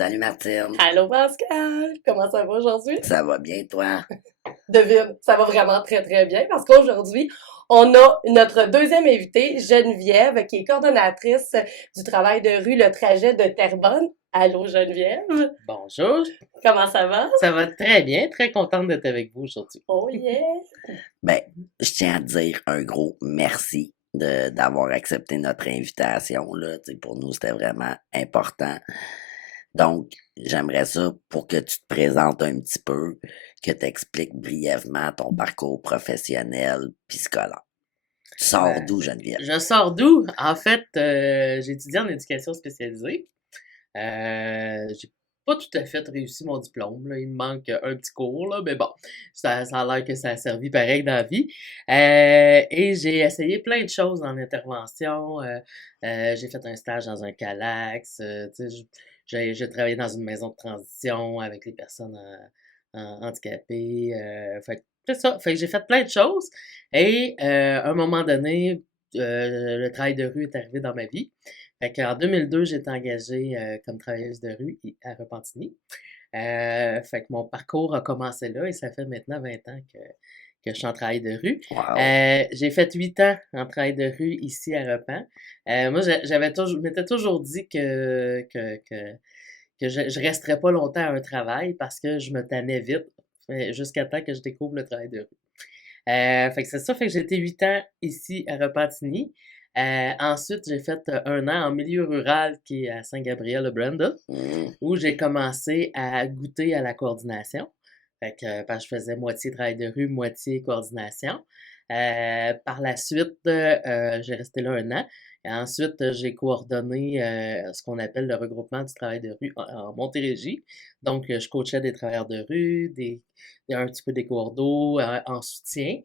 Salut Martine, Allô Pascal, comment ça va aujourd'hui? ça va bien toi? Devine, ça va vraiment très très bien parce qu'aujourd'hui, on a notre deuxième invitée, Geneviève, qui est coordonnatrice du travail de rue Le Trajet de Terrebonne. Allô Geneviève, Bonjour, comment ça va? ça va très bien, très contente d'être avec vous aujourd'hui. Oh yeah! Ben, je tiens à te dire un gros merci d'avoir accepté notre invitation, là. Tu sais, pour nous, c'était vraiment important. Donc, j'aimerais ça pour que tu te présentes un petit peu, que tu expliques brièvement ton parcours professionnel puis scolaire. Tu sors Ben, d'où, Geneviève? je sors d'où? En fait, j'ai étudié en éducation spécialisée. J'ai pas tout à fait réussi mon diplôme, là. Il me manque un petit cours, là, mais bon, ça a l'air que ça a servi pareil dans la vie. Et j'ai essayé plein de choses en intervention. J'ai fait un stage dans un Calax. Tu sais, j'ai travaillé dans une maison de transition avec les personnes handicapées. Fait que c'est ça. Fait que j'ai fait plein de choses. Et à un moment donné, le travail de rue est arrivé dans ma vie. Fait qu'en 2002, j'ai été engagée comme travailleuse de rue à Repentigny. Fait que mon parcours a commencé là et ça fait maintenant 20 ans que je suis en travail de rue. Wow! J'ai fait 8 ans en travail de rue ici à Repens. Moi, je m'étais toujours dit que je resterais pas longtemps à un travail parce que je me tannais vite jusqu'à temps que je découvre le travail de rue. Fait que c'est ça, fait que j'ai été 8 ans ici à Repentigny. Ensuite, j'ai fait un an en milieu rural qui est à Saint-Gabriel-de-Brenda, Hmm. où j'ai commencé à goûter à la coordination. Fait que parce que je faisais moitié travail de rue, moitié coordination. Par la suite, j'ai resté là un an. Et ensuite, j'ai coordonné ce qu'on appelle le regroupement du travail de rue en Montérégie. Donc, je coachais des travailleurs de rue, un petit peu des cours d'eau en soutien,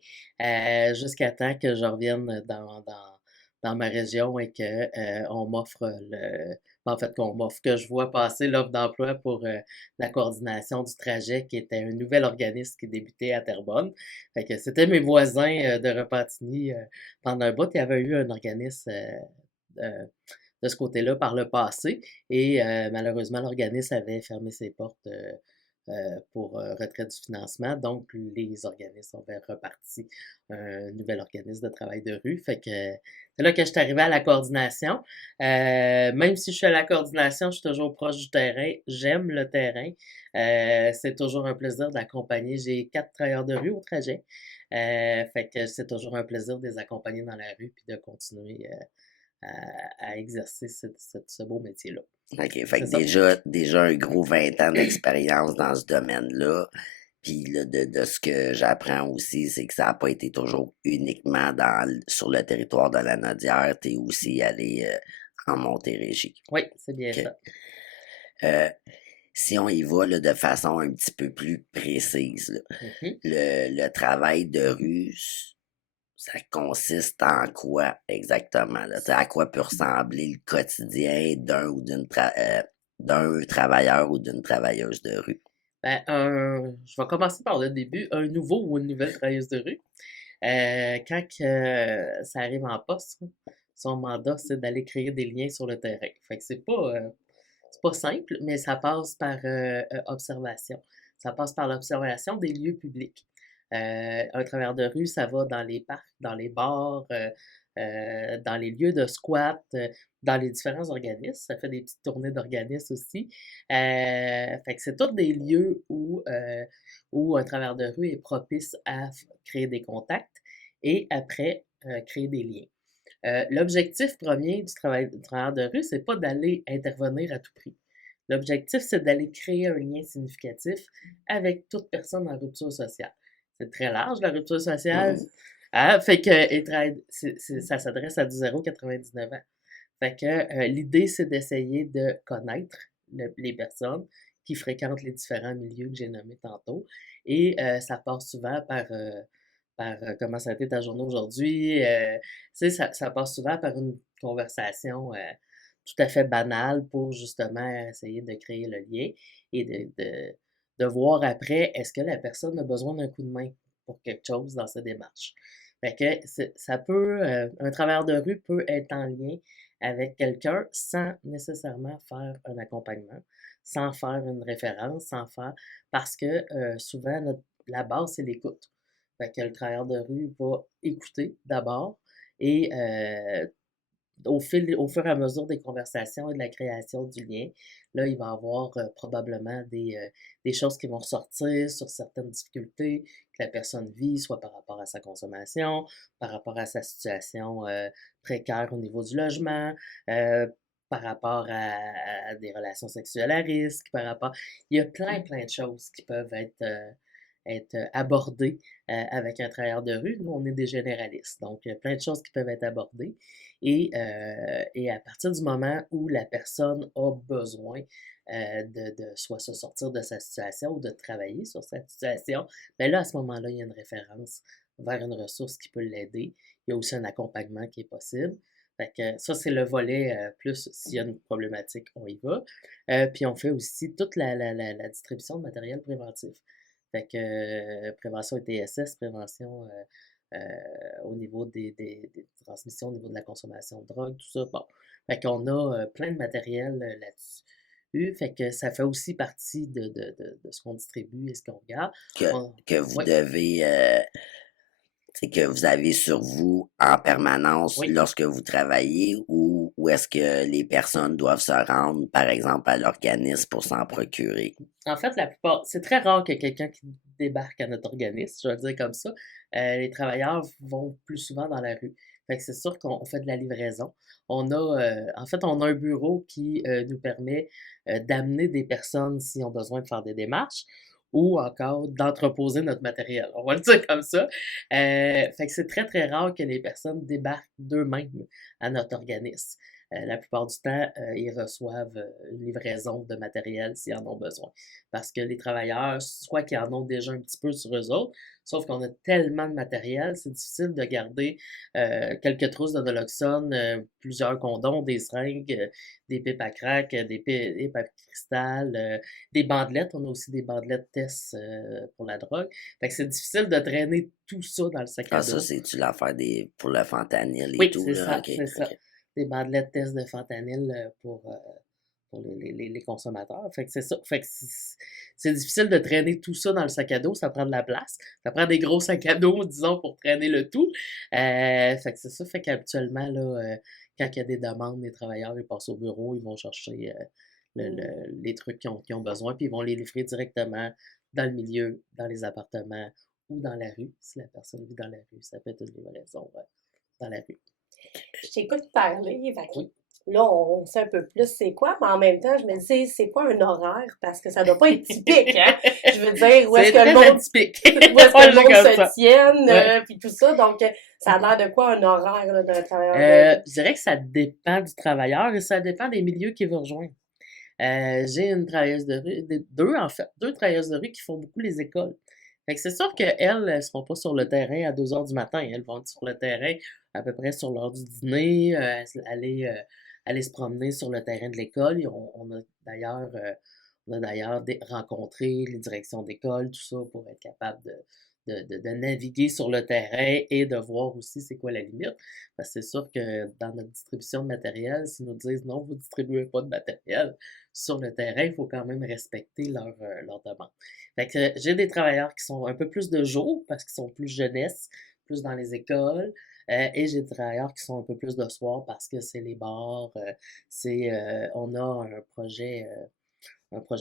jusqu'à temps que je revienne dans ma région et que on m'offre en fait, que je vois passer l'offre d'emploi pour la coordination du trajet, qui était un nouvel organisme qui débutait à Terrebonne. Fait que c'était mes voisins de Repentigny pendant un bout. Il y avait eu un organisme euh, de ce côté-là par le passé et malheureusement, l'organisme avait fermé ses portes pour retrait du financement. Donc, les organismes ont reparti un nouvel organisme de travail de rue. Fait que c'est là que je suis arrivée à la coordination. Même si je suis à la coordination, je suis toujours proche du terrain. J'aime le terrain. C'est toujours un plaisir d'accompagner. J'ai 4 travailleurs de rue au trajet. Fait que c'est toujours un plaisir de les accompagner dans la rue puis de continuer à exercer ce beau métier-là. OK, fait C'est que ça. déjà un gros 20 ans d'expérience dans ce domaine-là. Puis là, de ce que j'apprends aussi, c'est que ça n'a pas été toujours uniquement sur le territoire de la Nodière. Tu es aussi allé en Montérégie. Oui, c'est bien OK. ça. Euh, si on y va là, de façon un petit peu plus précise, là, Mhm. le travail de rue, ça consiste en quoi exactement? Là? Tu sais, à quoi peut ressembler le quotidien d'un travailleur ou d'une travailleuse de rue? Ben, je vais commencer par le début. Un nouveau ou une nouvelle travailleuse de rue, quand ça arrive en poste, son mandat, c'est d'aller créer des liens sur le terrain. Fait que c'est pas simple, mais ça passe par observation. Ça passe par l'observation des lieux publics. Un travailleur de rue, ça va dans les parcs, dans les bars, dans les lieux de squat, dans les différents organismes. Ça fait des petites tournées d'organismes aussi. Fait que c'est tous des lieux où un travailleur de rue est propice à créer des contacts et après créer des liens. L'objectif premier du travailleur de rue, c'est pas d'aller intervenir à tout prix. L'objectif, c'est d'aller créer un lien significatif avec toute personne en rupture sociale. C'est très large, la rupture sociale. Mhm. Hein? Fait que ça s'adresse à du 0,99 ans. Fait que l'idée, c'est d'essayer de connaître les personnes qui fréquentent les différents milieux que j'ai nommés tantôt. Et ça passe souvent par comment ça a été ta journée aujourd'hui. Tu sais, ça passe souvent par une conversation tout à fait banale pour justement essayer de créer le lien et de voir après, est-ce que la personne a besoin d'un coup de main pour quelque chose dans sa démarche. Fait que un travailleur de rue peut être en lien avec quelqu'un sans nécessairement faire un accompagnement, sans faire une référence, sans faire... Parce que souvent, la base, c'est l'écoute. Fait que le travailleur de rue va écouter d'abord et au fur et à mesure des conversations et de la création du lien, là, il va y avoir probablement des choses qui vont ressortir sur certaines difficultés que la personne vit, soit par rapport à sa consommation, par rapport à sa situation précaire au niveau du logement, euh, par rapport à des relations sexuelles à risque, par rapport... Il y a plein de choses qui peuvent être abordées avec un travailleur de rue. Nous, on est des généralistes, donc il y a plein de choses qui peuvent être abordées. Et à partir du moment où la personne a besoin de soit se sortir de sa situation ou de travailler sur sa situation, bien là, à ce moment-là, il y a une référence vers une ressource qui peut l'aider. Il y a aussi un accompagnement qui est possible. Fait que ça, c'est le volet plus s'il y a une problématique, on y va. Puis on fait aussi toute la distribution de matériel préventif. Fait que prévention ETSS, prévention au niveau des transmissions, au niveau de la consommation de drogue, tout ça. Bon, fait qu'on a plein de matériel là-dessus. Fait que ça fait aussi partie de ce qu'on distribue et ce qu'on regarde. Que, que vous Oui, devez, c'est que vous avez sur vous en permanence oui. lorsque vous travaillez ou est-ce que les personnes doivent se rendre, par exemple, à l'organisme pour s'en procurer? En fait, la plupart, c'est très rare que quelqu'un qui débarque à notre organisme, je vais le dire comme ça. Les travailleurs vont plus souvent dans la rue. Fait que c'est sûr qu'on fait de la livraison. En fait, on a un bureau qui nous permet d'amener des personnes s'ils ont besoin de faire des démarches ou encore d'entreposer notre matériel. On va le dire comme ça. Fait que c'est très rare que les personnes débarquent d'eux-mêmes à notre organisme. La plupart du temps, ils reçoivent une livraison de matériel s'ils en ont besoin. Parce que les travailleurs, soit qu'ils en ont déjà un petit peu sur eux autres, sauf qu'on a tellement de matériel, c'est difficile de garder quelques trousses de naloxone, plusieurs condoms, des seringues, des pipes à crack, des pipes à cristal, des bandelettes. On a aussi des bandelettes tests pour la drogue. Fait que c'est difficile de traîner tout ça dans le sac à Ah, ça, dos. c'est-tu l'affaire pour le fentanyl et Oui, tout, c'est là? ça, OK, c'est ça. OK. Des bandelettes test de fentanyl pour les consommateurs. Fait que c'est ça. Fait que c'est difficile de traîner tout ça dans le sac à dos, ça prend de la place. Ça prend des gros sacs à dos, disons, pour traîner le tout. Fait que c'est ça. Fait qu'habituellement, là, quand il y a des demandes, les travailleurs, ils passent au bureau, ils vont chercher les trucs qu'ils ont besoin, puis ils vont les livrer directement dans le milieu, dans les appartements ou dans la rue. Si la personne vit dans la rue, ça peut être une livraison dans la rue. Je t'écoute parler, fait que Oui. là, on sait un peu plus c'est quoi, mais en même temps, je me dis, c'est quoi un horaire? Parce que ça doit pas être typique, hein? Je veux dire, où est-ce C'est que le très monde, atypique. où est-ce que le monde Comme se ça. tienne, Ouais. puis tout ça. Donc, ça a l'air de quoi un horaire là, d'un travailleur de rue? Je dirais que ça dépend du travailleur et ça dépend des milieux qu'il veut rejoindre. J'ai une travailleuse de rue, deux en fait, deux travailleuses de rue qui font beaucoup les écoles. Fait que c'est sûr qu'elles, elles seront pas sur le terrain à 2 heures du matin. Elles vont être sur le terrain à peu près sur l'heure du dîner, aller se promener sur le terrain de l'école. Et on a d'ailleurs rencontré les directions d'école, tout ça, pour être capable de naviguer sur le terrain et de voir aussi c'est quoi la limite. Parce que c'est sûr que dans notre distribution de matériel, s'ils nous disent non, vous ne distribuez pas de matériel sur le terrain, il faut quand même respecter leur demande. Fait que j'ai des travailleurs qui sont un peu plus de jour parce qu'ils sont plus jeunesse, plus dans les écoles. Et j'ai des travailleurs qui sont un peu plus de soir parce que c'est les bars, on a un projet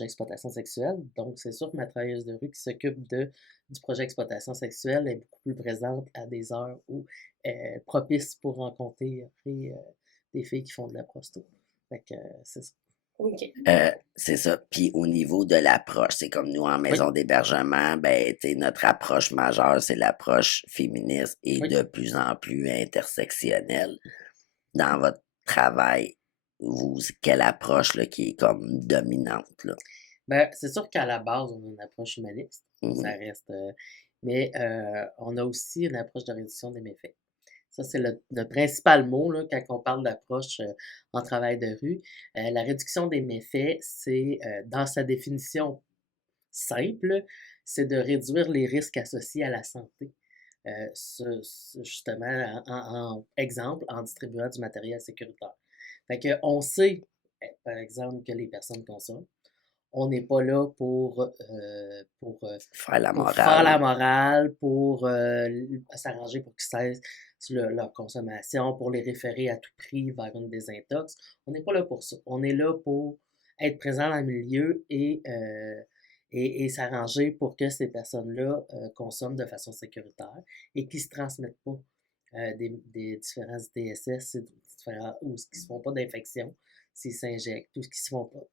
exploitation sexuelle. Donc, c'est sûr que ma travailleuse de rue qui s'occupe du projet exploitation sexuelle est beaucoup plus présente à des heures où propices pour rencontrer des filles qui font de la prosto. Fait que c'est ça. OK. C'est ça. Puis au niveau de l'approche, c'est comme nous en Oui, maison d'hébergement, ben, tu sais, notre approche majeure, c'est l'approche féministe et oui. de plus en plus intersectionnelle. Dans votre travail, vous, quelle approche là, qui est comme dominante, là? Ben, c'est sûr qu'à la base, on a une approche humaniste. Ça Mhm. reste. Mais on a aussi une approche de réduction des méfaits. Ça, c'est le principal mot là, quand on parle d'approche en travail de rue. La réduction des méfaits, c'est, dans sa définition simple, c'est de réduire les risques associés à la santé. Justement, en exemple, en distribuant du matériel sécuritaire. Fait que on sait, par exemple, que les personnes consomment. on n'est pas là Faire la pour faire la morale. morale, pour s'arranger pour qu'ils cessent leur consommation, pour les référer à tout prix vers une désintox. On n'est pas là pour ça. On est là pour être présent dans le milieu et s'arranger pour que ces personnes-là consomment de façon sécuritaire et qu'ils ne se transmettent pas des différents ITSS ou qui ne se font pas d'infection s'ils s'injectent ou ce qui se font pas.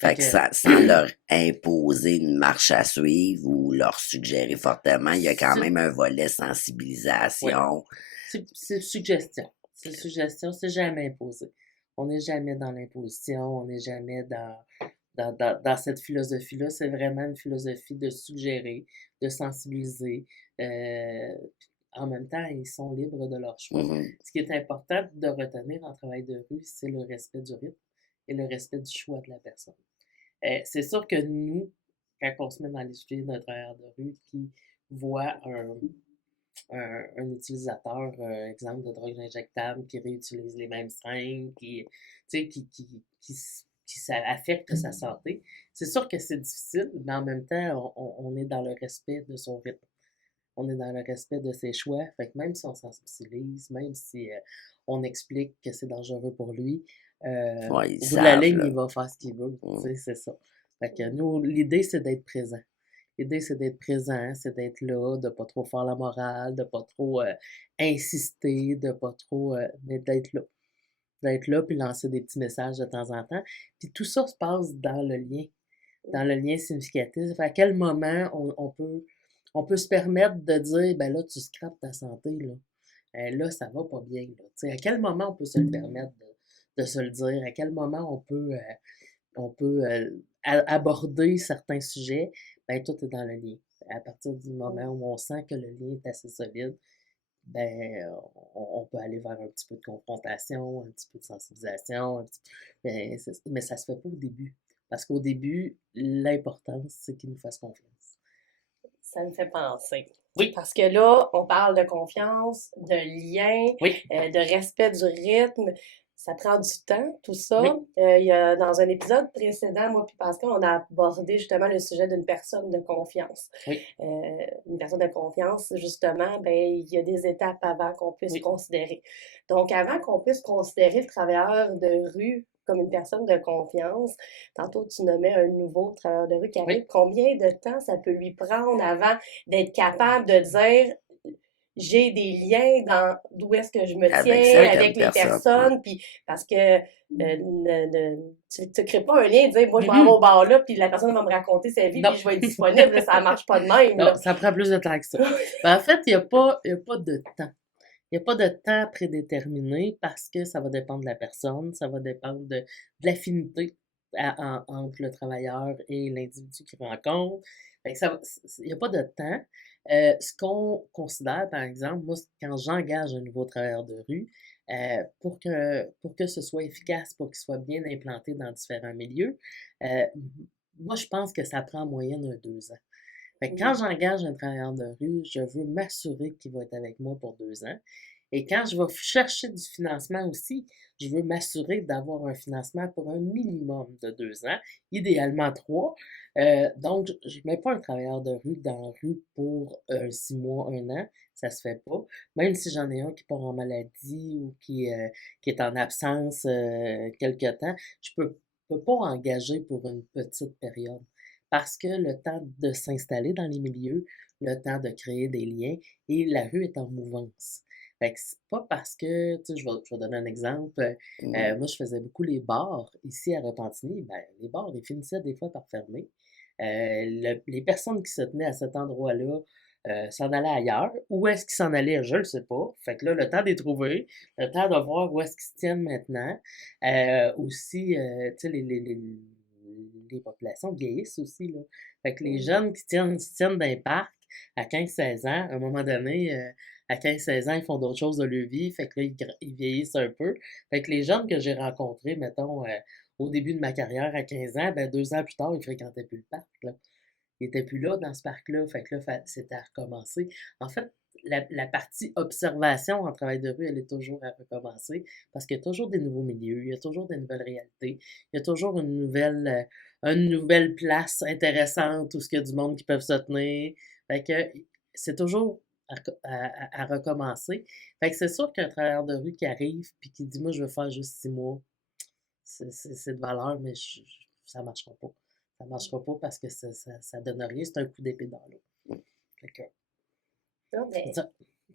Fait que sans leur imposer une marche à suivre ou leur suggérer fortement, il y a quand même un volet sensibilisation. C'est suggestion. C'est suggestion, c'est jamais imposé. On n'est jamais dans l'imposition, on n'est jamais dans cette philosophie-là. C'est vraiment une philosophie de suggérer, de sensibiliser. En même temps, ils sont libres de leur choix. Ce qui est important de retenir en travail de rue, c'est le respect du rythme et le respect du choix de la personne. C'est sûr que nous, quand on se met dans les sujets d'un travailleur de rue qui voit un utilisateur, exemple de drogue injectable, qui réutilise les mêmes seringues, qui ça affecte sa santé, c'est sûr que c'est difficile, mais en même temps, on est dans le respect de son rythme. On est dans le respect de ses choix. Fait que même si on sensibilise, même si on explique que c'est dangereux pour lui, au bout de la ligne, il va faire ce qu'il veut. C'est ça. Fait que nous, l'idée, c'est d'être présent. L'idée, c'est d'être présent, c'est d'être là, de pas trop faire la morale, de pas trop insister, de pas trop... mais d'être là. D'être là, puis lancer des petits messages de temps en temps. Puis tout ça se passe dans le lien significatif. À quel moment on peut se permettre de dire, ben là, tu scrapes ta santé, là. Là, ça va pas bien, là. À quel moment on peut se le permettre de se le dire? À quel moment on peut aborder certains sujets? Ben, tout est dans le lien. À partir du moment où on sent que le lien est assez solide, ben, on peut aller vers un petit peu de confrontation, un petit peu de sensibilisation, mais ça se fait pas au début. Parce qu'au début, l'important, c'est qu'ils nous fassent confiance. Ça me fait penser. Oui. Parce que là, on parle de confiance, de lien, de respect du rythme. Ça prend du temps, tout ça. Il y a, dans un épisode précédent, moi puis Pascal, on a abordé justement le sujet d'une personne de confiance. Une personne de confiance, justement, ben il y a des étapes avant qu'on puisse considérer. Donc, avant qu'on puisse considérer le travailleur de rue comme une personne de confiance, tantôt tu nommais un nouveau travailleur de rue qui arrive, combien de temps ça peut lui prendre avant d'être capable de dire j'ai des liens dans d'où est-ce que je me tiens avec les personnes, puis parce que tu ne crées pas un lien et dire moi je vais aller au bar là, puis la personne va me raconter sa vie, puis je vais être disponible, là, ça marche pas de même. Non, ça prend plus de temps que ça. Ben, en fait, il n'y a pas de temps. Il n'y a pas de temps prédéterminé parce que ça va dépendre de la personne, ça va dépendre de l'affinité entre le travailleur et l'individu qu'il rencontre. Il n'y a pas de temps. Ce qu'on considère, par exemple, moi, quand j'engage un nouveau travailleur de rue, pour que ce soit efficace, pour qu'il soit bien implanté dans différents milieux, moi, je pense que ça prend en moyenne 2 ans. Fait que quand j'engage un travailleur de rue, je veux m'assurer qu'il va être avec moi pour 2 ans. Et quand je vais chercher du financement aussi, je veux m'assurer d'avoir un financement pour un minimum de 2 ans, idéalement 3. Donc, je ne mets pas un travailleur de rue dans la rue pour 6 mois, 1 an. Ça se fait pas. Même si j'en ai un qui part en maladie ou qui est en absence quelque temps, je peux pas engager pour une petite période. Parce que le temps de s'installer dans les milieux, le temps de créer des liens, et la rue est en mouvance. Fait que c'est pas parce que, tu sais, je vais donner un exemple. Moi, je faisais beaucoup les bars ici à Repentigny. Ben, les bars, ils finissaient des fois par fermer. Les personnes qui se tenaient à cet endroit-là s'en allaient ailleurs. Où est-ce qu'ils s'en allaient? Je le sais pas. Fait que là, le temps de les trouver, le temps de voir où est-ce qu'ils se tiennent maintenant. Aussi, tu sais, les populations vieillissent aussi, là. Fait que les jeunes qui se tiennent dans les parcs à 15-16 ans, à un moment donné, à 15-16 ans, ils font d'autres choses de leur vie, fait que là, ils vieillissent un peu. Fait que les jeunes que j'ai rencontrés, mettons, au début de ma carrière à 15 ans, ben 2 ans plus tard, ils fréquentaient plus le parc, là. il était plus là dans ce parc-là, fait que là, c'était à recommencer. En fait, la partie observation en travail de rue, elle est toujours à recommencer parce qu'il y a toujours des nouveaux milieux, il y a toujours des nouvelles réalités, il y a toujours une nouvelle place intéressante où il y a du monde qui peuvent se tenir. Fait que c'est toujours à recommencer. Fait que c'est sûr qu'un travailleur de rue qui arrive puis qui dit, moi, je veux faire juste 6 mois, c'est de valeur, mais ça marchera pas. Ça marchera pas parce que ça donne rien, c'est un coup d'épée dans l'eau. Fait que, Non, mais c'est ça.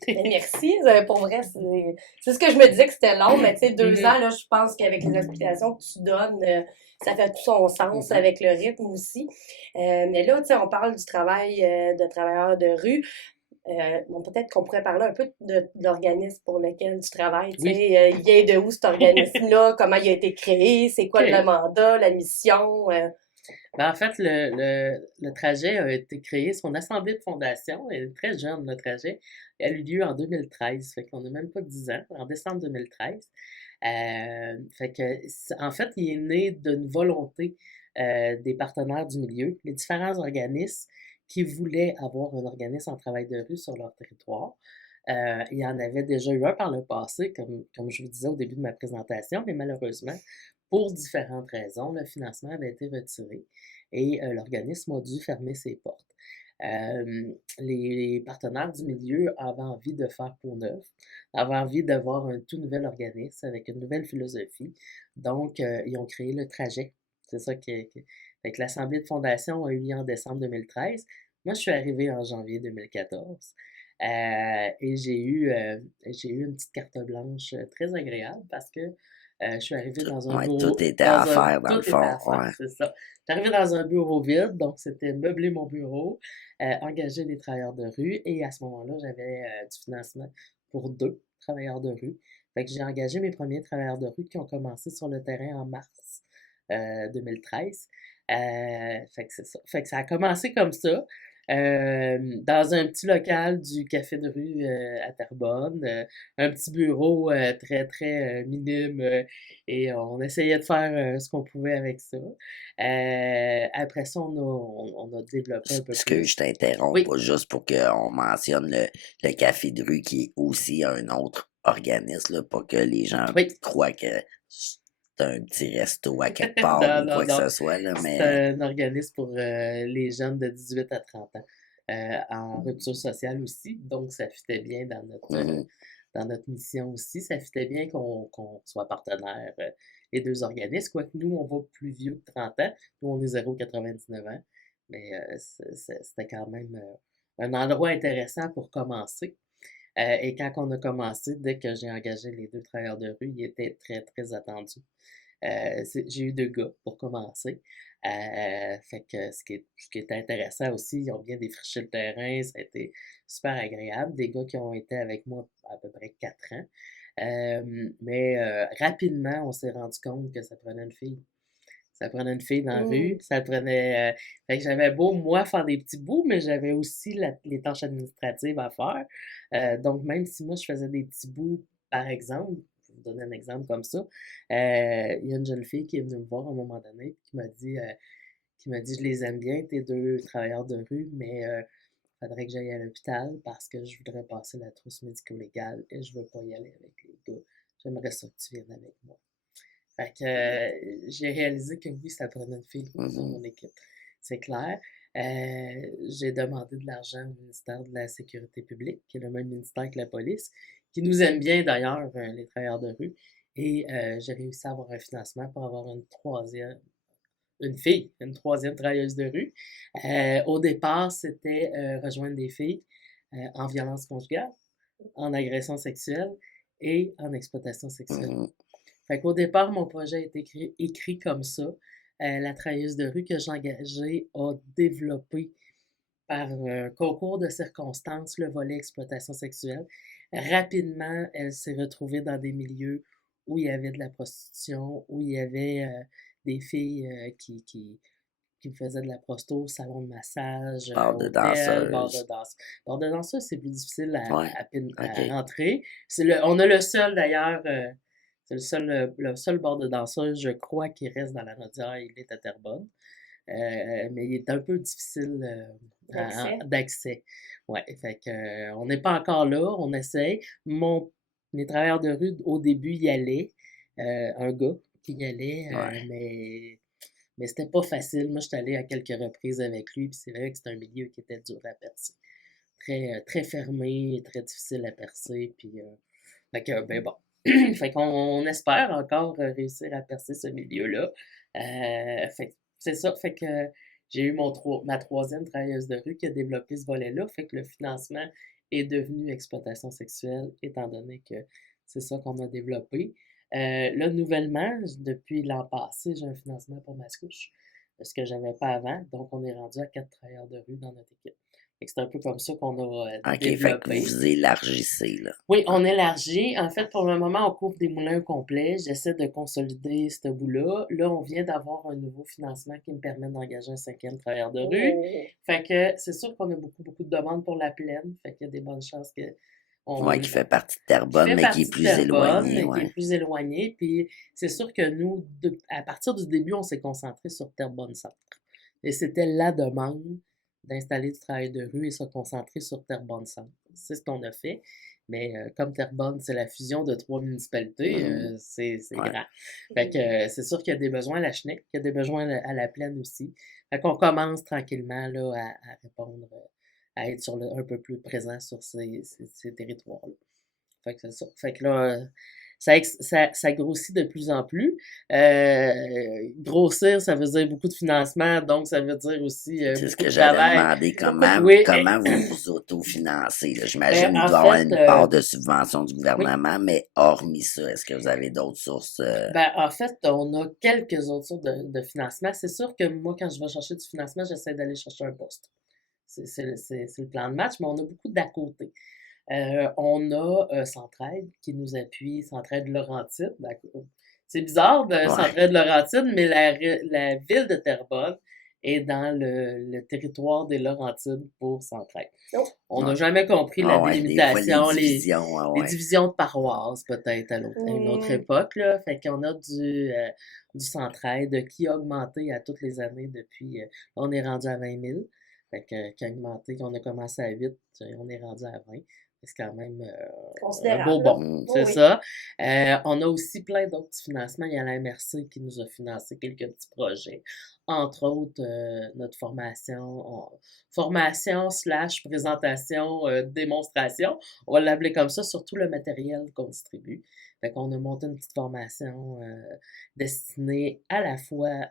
merci, pour vrai, c'est ce que je me disais que c'était long, mais tu sais, 2 ans, là, je pense qu'avec les explications que tu donnes, ça fait tout son sens avec le rythme aussi. Mais là, tu sais, on parle du travail de travailleur de rue. Bon, peut-être qu'on pourrait parler un peu de l'organisme pour lequel tu travailles. Tu Oui. sais, il vient de où cet organisme-là? Comment il a été créé? C'est quoi Ok. le mandat, la mission? Ben, en fait, le trajet a été créé, son assemblée de fondation, elle est très jeune, le trajet. Elle a eu lieu en 2013, fait qu'on n'a même pas 10 ans, en décembre 2013. Fait que, en fait, il est né d'une volonté des partenaires du milieu, les différents organismes qui voulaient avoir un organisme en travail de rue sur leur territoire. Il y en avait déjà eu un par le passé, comme je vous disais au début de ma présentation, mais malheureusement, pour différentes raisons, le financement avait été retiré et l'organisme a dû fermer ses portes. Les partenaires du milieu avaient envie de faire peau neuve, avaient envie d'avoir un tout nouvel organisme avec une nouvelle philosophie. Donc, ils ont créé le trajet. C'est ça fait que l'Assemblée de fondation a eu lieu en décembre 2013. Moi, je suis arrivée en janvier 2014. Et j'ai eu une petite carte blanche très agréable parce que je suis arrivée dans un Ouais, bureau, tout était à faire, dans tout le était fond. à faire, Ouais. c'est ça. Je suis arrivée dans un bureau vide, donc c'était meubler mon bureau, engager des travailleurs de rue, et à ce moment-là, j'avais du financement pour 2 travailleurs de rue. Fait que j'ai engagé mes premiers travailleurs de rue qui ont commencé sur le terrain en mars 2013. Fait que c'est ça. Fait que ça a commencé comme ça. Dans un petit local du café de rue à Terrebonne, un petit bureau très très minime et on essayait de faire ce qu'on pouvait avec ça. Après ça, on a développé un peu Ce que plus. je t'interromps, Oui, pas juste pour qu'on mentionne le café de rue qui est aussi un autre organisme, là, pas que les gens oui. croient que c'est un petit resto à quelque part Non, ou non, quoi que non. ce soit, là, C'est mais un organisme pour les jeunes de 18 à 30 ans, en rupture sociale aussi. Donc, ça fitait bien mhm, dans notre mission aussi. Ça fitait bien qu'on soit partenaire, les 2 organismes. Quoique nous, on va plus vieux que 30 ans. Nous, on est 0,99 ans. Mais c'était quand même un endroit intéressant pour commencer. Et quand on a commencé, dès que j'ai engagé les 2 travailleurs de rue, ils étaient très, très attendus. J'ai eu 2 gars pour commencer. Fait que ce qui était intéressant aussi, ils ont bien défriché le terrain, ça a été super agréable. Des gars qui ont été avec moi à peu près 4 ans. Mais rapidement, on s'est rendu compte que ça prenait une fille. Ça prenait une fille dans la rue, ça prenait. Fait que j'avais beau, moi, faire des petits bouts, mais j'avais aussi les tâches administratives à faire. Donc, même si moi, je faisais des petits bouts, par exemple, je vais vous donner un exemple comme ça, il y a une jeune fille qui est venue me voir à un moment donné, puis qui m'a dit, je les aime bien, tes 2 travailleurs de rue, mais il faudrait que j'aille à l'hôpital parce que je voudrais passer la trousse médico-légale et je veux pas y aller avec les gars. J'aimerais ça que tu viennes avec moi. Fait que j'ai réalisé que oui, ça prenait une fille dans mhm. mon équipe. C'est clair. J'ai demandé de l'argent au ministère de la Sécurité publique, qui est le même ministère que la police, qui nous aime bien d'ailleurs, les travailleurs de rue. Et j'ai réussi à avoir un financement pour avoir une troisième travailleuse de rue. Au départ, c'était rejoindre des filles en violence conjugale, en agression sexuelle et en exploitation sexuelle. Mhm. Fait qu'au départ, mon projet a été écrit comme ça. La travailleuse de rue que j'ai engagée a développé par un concours de circonstances le volet exploitation sexuelle. Rapidement, elle s'est retrouvée dans des milieux où il y avait de la prostitution, où il y avait des filles qui faisaient de la prosto, salon de massage, Bar de hôtel, bar de danseuse. danse. Bar de danseuse, c'est plus difficile Ouais, à ok. rentrer. On a le seul d'ailleurs, c'est le seul bar de danseuse, je crois, qui reste dans la Rodière, il est à Terrebonne. mais il est un peu difficile d'accès. Ouais, fait que, on n'est pas encore là, on essaye. Les travailleurs de rue, au début, y allaient. Un gars qui y allait, Ouais. mais c'était pas facile. Moi, j'étais allée à quelques reprises avec lui, puis c'est vrai que c'est un milieu qui était dur à percer. Très fermé, très difficile à percer, puis fait que, ben bon. Fait qu'on espère encore réussir à percer ce milieu-là. Fait que c'est ça. Fait que j'ai eu ma troisième travailleuse de rue qui a développé ce volet-là. Fait que le financement est devenu exploitation sexuelle, étant donné que c'est ça qu'on a développé. Là, nouvellement, depuis l'an passé, j'ai un financement pour ma couche, ce que j'avais pas avant. Donc, on est rendu à 4 travailleurs de rue dans notre équipe. Fait que c'est un peu comme ça qu'on a OK, fait que développé. vous élargissez, là. Oui, on élargit. En fait, pour le moment, on couvre des moulins complets. J'essaie de consolider ce bout-là. Là, on vient d'avoir un nouveau financement qui me permet d'engager un 5e travailleur de rue. Oh. Fait que c'est sûr qu'on a beaucoup de demandes pour la plaine. Fait qu'il y a des bonnes chances que Ouais, qui fait partie de qui Terrebonne, fait mais qui est partie de plus Terrebonne, éloigné, mais qui est ouais. plus éloigné. Puis c'est sûr que nous, à partir du début, on s'est concentré sur Terrebonne-Centre. Et c'était la demande d'installer du travail de rue et se concentrer sur Terrebonne-Centre. C'est ce qu'on a fait. Mais comme Terrebonne, c'est la fusion de 3 municipalités, c'est Ouais. grand. Fait que c'est sûr qu'il y a des besoins à la Chenec, qu'il y a des besoins à la Plaine aussi. Fait qu'on commence tranquillement là, à répondre, à être un peu plus présent sur ces territoires-là. Fait que c'est ça. Fait que là, ça grossit de plus en plus. Grossir, ça veut dire beaucoup de financement, donc ça veut dire aussi C'est ce beaucoup que de j'allais travail. demander, Oui, comment vous vous autofinancez, là? ben, J'imagine qu'il en doit y avoir fait, une part de subvention du oui. gouvernement, mais hormis ça, est-ce que vous avez d'autres sources? Ben, en fait, on a quelques autres sources de financement. C'est sûr que moi, quand je vais chercher du financement, j'essaie d'aller chercher un poste. C'est le plan de match, mais on a beaucoup d'à côté. On a Centraide qui nous appuie, Centraide Laurentide. C'est bizarre de Ouais. Centraide Laurentide, mais la ville de Terrebonne est dans le territoire des Laurentides pour Centraide. Oh. On Ouais. n'a jamais compris la Ah ouais, des fois, les délimitation, divisions, ah les ouais. divisions de paroisses peut-être à une autre époque. Là. Fait qu'on a du Centraide qui a augmenté à toutes les années depuis. On est rendu à 20 000. Fait qui a augmenté, qu'on a commencé à 8, on est rendu à 20. C'est quand même un Considérable, beau là. bond, Mm. c'est Oui. ça. On a aussi plein d'autres petits financements. Il y a la MRC qui nous a financé quelques petits projets. Entre autres, notre formation / présentation, démonstration. On va l'appeler comme ça, surtout le matériel qu'on distribue. Fait qu'on a monté une petite formation destinée à la fois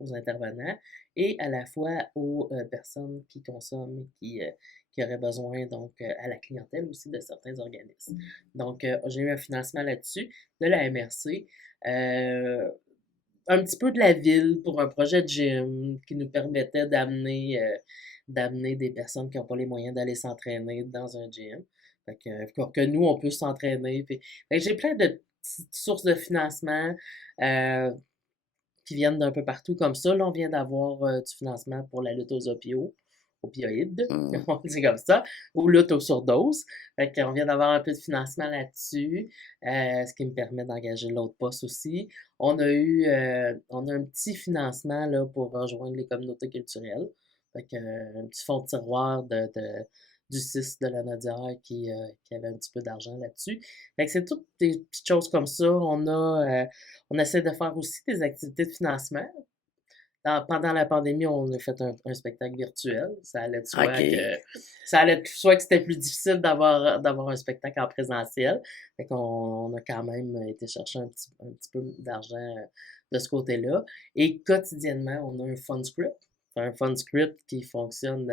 aux intervenants et à la fois aux personnes qui consomment et qui auraient besoin, donc à la clientèle aussi de certains organismes. Donc, j'ai eu un financement là-dessus de la MRC. Un petit peu de la ville pour un projet de gym qui nous permettait d'amener des personnes qui n'ont pas les moyens d'aller s'entraîner dans un gym. Fait que nous, on peut s'entraîner. Fait que j'ai plein de petites sources de financement qui viennent d'un peu partout comme ça. Là, on vient d'avoir du financement pour la lutte aux opioïdes, Mm. on dit comme ça, ou lutte aux surdoses. Fait qu'on vient d'avoir un peu de financement là-dessus, ce qui me permet d'engager l'autre poste aussi. On a un petit financement là, pour rejoindre les communautés culturelles. Fait un petit fonds de tiroir du CIS de la Nodière qui avait un petit peu d'argent là-dessus. Fait que c'est toutes des petites choses comme ça. On essaie de faire aussi des activités de financement. Pendant la pandémie, on a fait un spectacle virtuel. Ça allait de soi OK. que c'était plus difficile d'avoir un spectacle en présentiel. Fait qu'on on a quand même été chercher un petit peu d'argent de ce côté-là. Et quotidiennement, on a un fun script. Un fun script qui fonctionne.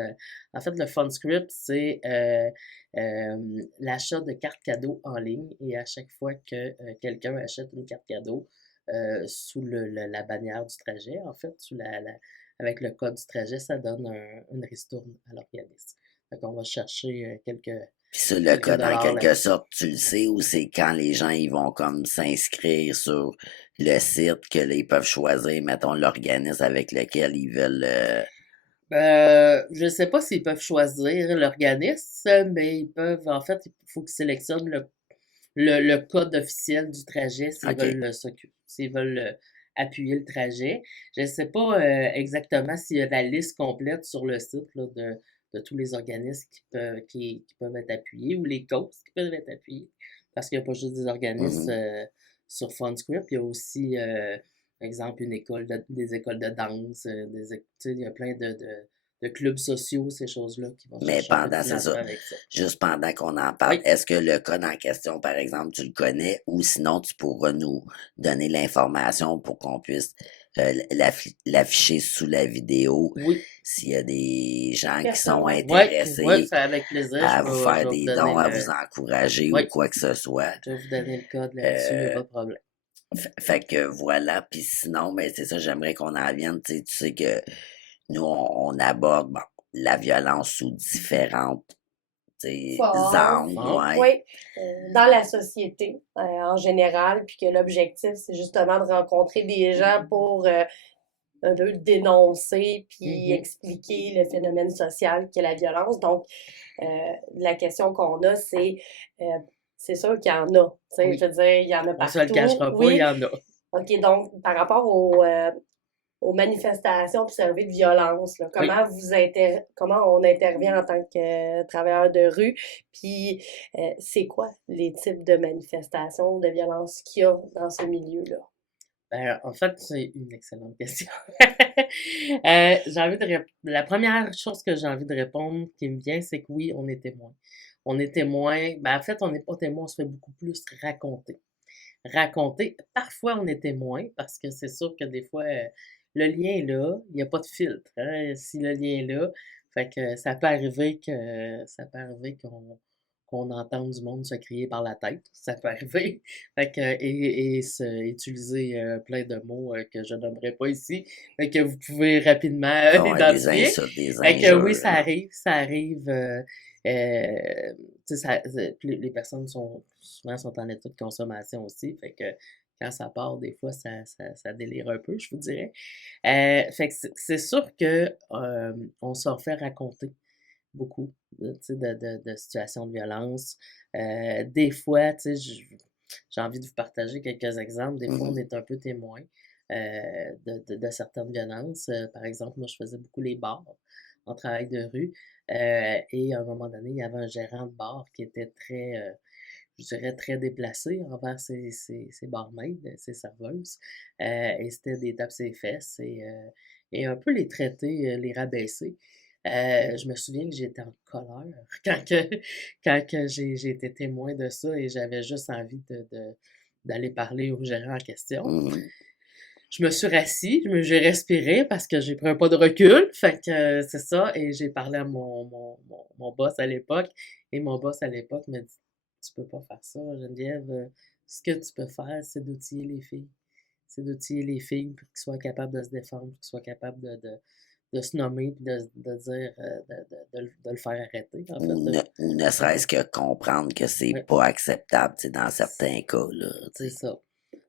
En fait, le fun script, c'est l'achat de cartes cadeaux en ligne. Et à chaque fois que quelqu'un achète une carte cadeau, sous la bannière du trajet, en fait, avec le code du trajet, ça donne une ristourne à l'organisme. Fait qu'on va chercher Puis ça, le code, en dollars quelque là-dessus. sorte, tu le sais, ou c'est quand les gens, ils vont comme s'inscrire sur le site, que là, ils peuvent choisir, mettons, l'organisme avec lequel ils veulent... Je sais pas s'ils peuvent choisir l'organisme, mais ils peuvent, en fait, il faut qu'ils sélectionnent le code officiel du trajet s'ils OK. veulent s'ils veulent appuyer le trajet. Je ne sais pas exactement s'il y a la liste complète sur le site là, de tous les organismes qui peuvent être appuyés ou les causes qui peuvent être appuyées. Parce qu'il n'y a pas juste des organismes Mhm. sur FundScript, il y a aussi, par exemple, des écoles de danse, tu sais, il y a plein de clubs sociaux, ces choses-là, qui vont Mais chercher un peu de c'est financement ça, avec ça. juste pendant qu'on en parle, Oui, est-ce que le code en question, par exemple, tu le connais ou sinon tu pourras nous donner l'information pour qu'on puisse l'afficher sous la vidéo oui, s'il y a des gens qui sont Certainement. oui, oui, intéressés c'est avec plaisir. à vous Je faire vais vous des donner dons, à le. vous encourager ou Oui, quoi que ce soit. je vais vous donner le code là-dessus, il n'y a Euh, pas de problème. fait que voilà, puis sinon, ben c'est ça, j'aimerais qu'on en vienne, tu sais que nous, on aborde bon, la violence sous différentes tu sais, Fort. angles, Bon, ouais. Oui, dans la société en général, puis que l'objectif, c'est justement de rencontrer des gens pour un peu dénoncer puis mhm, expliquer le phénomène social qu'est la violence. Donc, euh, la question qu'on a, euh, c'est sûr qu'il y en a. Tu sais, je oui, veux dire, il y en a on se le partout, cachera pas, il y oui. en a. OK, donc, par rapport aux manifestations observées de violence, là, Oui. comment on intervient en tant que travailleur de rue, puis c'est quoi les types de manifestations de violence qu'il y a dans ce milieu-là? Ben, en fait, c'est une excellente question. La première chose que j'ai envie de répondre qui me vient, c'est que oui, on est témoin. On est témoin. Ben, en fait, on n'est pas témoin, on se fait beaucoup plus raconter. Raconter. Parfois, on est témoin parce que c'est sûr que des fois, le lien est là, il n'y a pas de filtre. Hein, si le lien est là, fait que ça peut arriver qu'on entende du monde se crier par la tête. Ça peut arriver. Fait que, utiliser plein de mots que je nommerai pas ici, mais que vous pouvez rapidement Ah ouais, des identifier. insultes, des Fait que oui, injures, là. ça arrive. Tu sais, les personnes souvent sont en état de consommation aussi. Fait que quand ça part, des fois, ça délire un peu, je vous dirais. Fait que c'est sûr que on se refait raconter beaucoup, tu sais, de situations de violence. Des fois, tu sais, j'ai envie de vous partager quelques exemples. Des fois, on Mhm, est un peu témoin de certaines violences. Par exemple, moi, je faisais beaucoup les bars en travail de rue. Et à un moment donné, il y avait un gérant de bar qui était très, je dirais, très déplacé envers ses barmaids, ses serveuses. Et c'était des tapes ses fesses et un peu les traiter, les rabaisser. Je me souviens que j'étais en colère quand que j'ai été témoin de ça et j'avais juste envie d'aller parler au gérant en question. mhm. Je me suis rassis, j'ai respiré parce que j'ai pris un pas de recul. Fait que c'est ça. Et j'ai parlé à mon boss à l'époque. Et mon boss à l'époque me dit, tu peux pas faire ça, Geneviève. Ce que tu peux faire, c'est d'outiller les filles. C'est d'outiller les filles pour qu'ils soient capables de se défendre, pour qu'ils soient capables de se nommer, puis de dire, de le faire arrêter, en fait. Ou ne Fait que, serait-ce que comprendre que c'est ouais, pas acceptable, tu sais, dans certains cas, là, tu c'est sais. ça.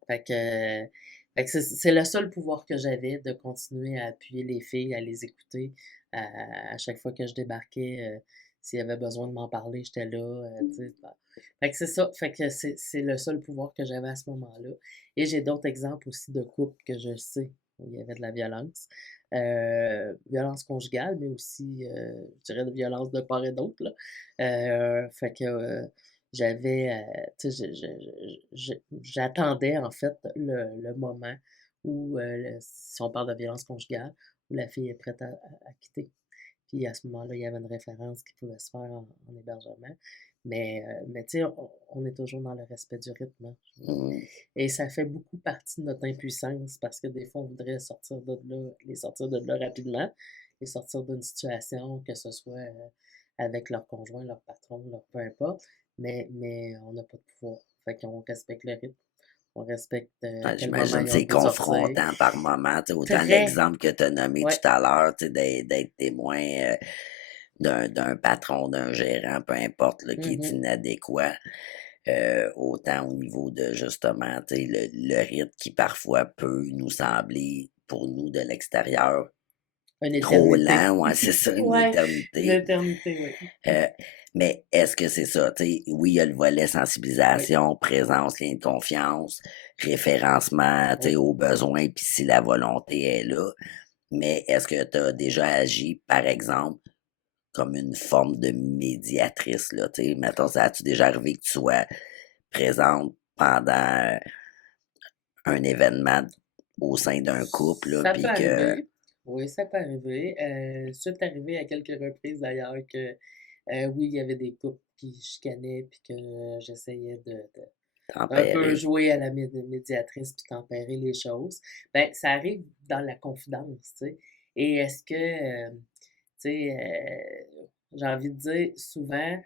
Fait que, c'est le seul pouvoir que j'avais de continuer à appuyer les filles, à les écouter. À chaque fois que je débarquais, s'il y avait besoin de m'en parler, j'étais là. Tu sais, bah. Fait que c'est ça. Fait que c'est le seul pouvoir que j'avais à ce moment-là. Et j'ai d'autres exemples aussi de couples que je sais où il y avait de la violence. Violence conjugale, mais aussi, je dirais, de violence de part et d'autre, là. Fait que j'avais, tu sais, j'attendais en fait le moment où, si on parle de violence conjugale, où la fille est prête à quitter. Puis à ce moment-là, il y avait une référence qui pouvait se faire en hébergement. Mais tu sais, on est toujours dans le respect du rythme. Hein, Mhm. et ça fait beaucoup partie de notre impuissance parce que des fois, on voudrait les sortir de là rapidement, les sortir d'une situation, que ce soit avec leur conjoint, leur patron, leur peu importe, mais on n'a pas de pouvoir. Fait qu'on respecte le rythme, on respecte à Ouais, quel moment j'imagine que ils ont le c'est goût de sortir. confrontant par moment, tu sais, autant Très, l'exemple que tu as nommé tout ouais. à l'heure, tu sais, d'être témoin d'un patron, d'un gérant, peu importe, là, qui est Mhm. inadéquat, autant au niveau de justement, tu sais, le rythme qui parfois peut nous sembler, pour nous de l'extérieur, Une trop éternité. lent, ouais, c'est ça, une Ouais. Une éternité. éternité, oui. Euh, Mais est-ce que c'est ça? Tu sais, oui, il y a le volet Oui, sensibilisation, présence, lien de confiance, référencement, tu sais, oui. aux besoins, puis si la volonté est là. Mais est-ce que tu as déjà agi, par exemple, comme une forme de médiatrice, là? Tu sais, mettons, ça a-tu déjà arrivé que tu sois présente pendant un événement au sein d'un couple, là, Ça peut puis que arriver. Oui, ça peut arriver. C'est arrivé à quelques reprises d'ailleurs que oui, il y avait des couples qui chicanaient puis que j'essayais de un peu tempérer? jouer à la médiatrice puis tempérer les choses. Ben, ça arrive dans la confidence, tu sais. Et est-ce que, tu sais, j'ai envie de dire, souvent,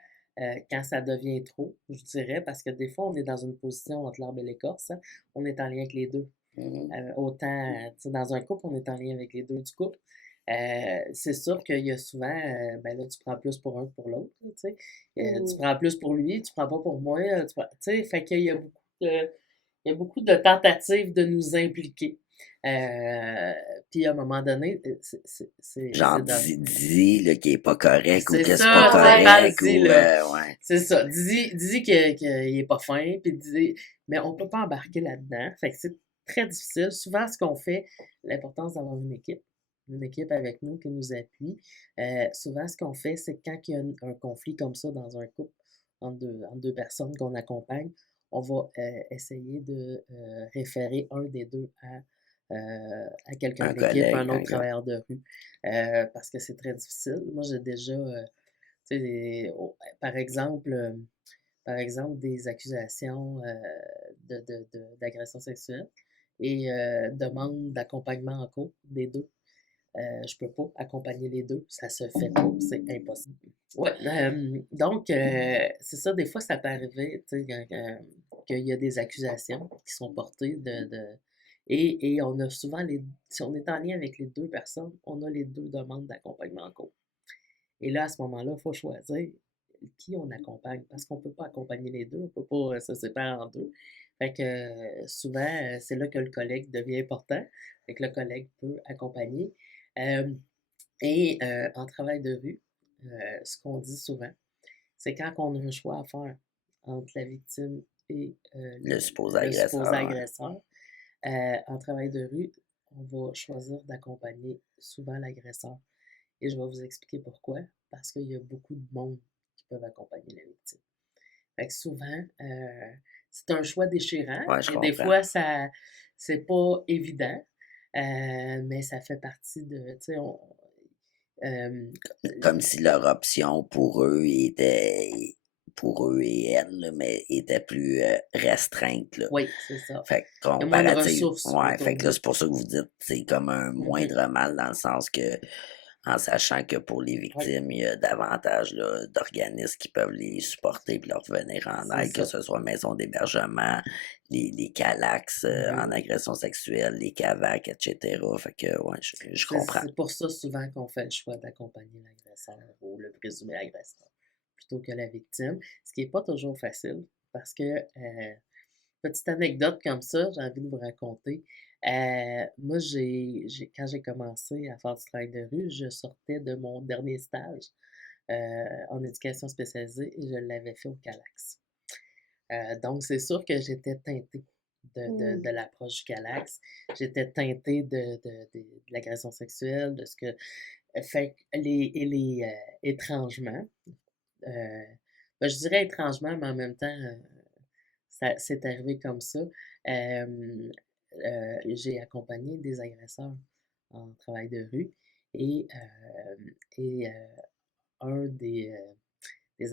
quand ça devient trop, je dirais, parce que des fois, on est dans une position entre l'arbre et l'écorce, hein, on est en lien avec les deux. Mhm. Autant, tu sais, dans un couple, on est en lien avec les deux du couple. C'est sûr qu'il y a souvent, ben là, tu prends plus pour un que pour l'autre, tu sais. Tu Mhm. prends plus pour lui, tu prends pas pour moi, tu sais, fait qu'il y a il y a beaucoup de tentatives de nous impliquer. Euh, Puis à un moment donné, Genre, c'est dans... dis là, qui est pas correct ou C'est que c'est pas ça, Ouais. correct parle-y, ou, là. ouais. C'est ça. Dis qu'il est pas fin, puis dis, mais on peut pas embarquer là-dedans. Fait que c'est très difficile. Souvent, ce qu'on fait, l'importance d'avoir une équipe avec nous qui nous appuie. Souvent, ce qu'on fait, c'est quand il y a un conflit comme ça dans un couple, entre deux personnes qu'on accompagne, on va essayer de référer un des deux à quelqu'un Un de l'équipe, collègue, un un autre gars. travailleur de rue, parce que c'est très difficile. Moi, j'ai déjà, tu sais, par exemple, des accusations d'agression sexuelle et demande d'accompagnement en cours des deux. Je peux pas accompagner les deux, ça se fait pas, c'est impossible. Ouais, donc c'est ça, des fois ça peut arriver, tu sais, qu'il y a des accusations qui sont portées et on a souvent si on est en lien avec les deux personnes, on a les deux demandes d'accompagnement en cours. Et là, à ce moment-là, il faut choisir qui on accompagne, parce qu'on ne peut pas accompagner les deux, on ne peut pas se séparer en deux. Fait que souvent, c'est là que le collègue devient important. Fait que le collègue peut accompagner. Euh, en travail de rue, ce qu'on dit souvent, c'est quand on a un choix à faire entre la victime et Le supposé le supposé agresseur, ouais. agresseur, en travail de rue, on va choisir d'accompagner souvent l'agresseur. Et je vais vous expliquer pourquoi. Parce qu'il y a beaucoup de monde qui peuvent accompagner la victime. Fait que souvent, c'est un choix déchirant Ouais, je et des comprends. fois, c'est pas évident, mais ça fait partie de, tu sais, euh, Comme si leur option pour eux et elles, là, mais était plus restreinte, là. oui, c'est ça. Fait que Il y a moins de comparative, ressources ouais, fait autour que là, d'eux. c'est pour ça que vous dites, c'est comme un Mhm. moindre mal dans le sens que, en sachant que pour les Oui, victimes, il y a davantage là, d'organismes qui peuvent les supporter et leur venir en c'est aide, que ça. ce soit maison d'hébergement, les CALAX Mhm. en agression sexuelle, les CAVAC, etc. Fait que, ouais, je comprends. C'est pour ça souvent qu'on fait le choix d'accompagner l'agresseur ou le présumé agresseur plutôt que la victime, ce qui n'est pas toujours facile parce que, petite anecdote comme ça, j'ai envie de vous raconter. Moi, quand j'ai commencé à faire du travail de rue, je sortais de mon dernier stage en éducation spécialisée et je l'avais fait au CALAX. Donc, c'est sûr que j'étais teintée Mhm. de l'approche du CALAX. J'étais teintée de l'agression sexuelle, de ce que. Fait que étrangement, ben, je dirais étrangement, mais en même temps, ça c'est arrivé comme ça. J'ai accompagné des agresseurs en travail de rue et, un des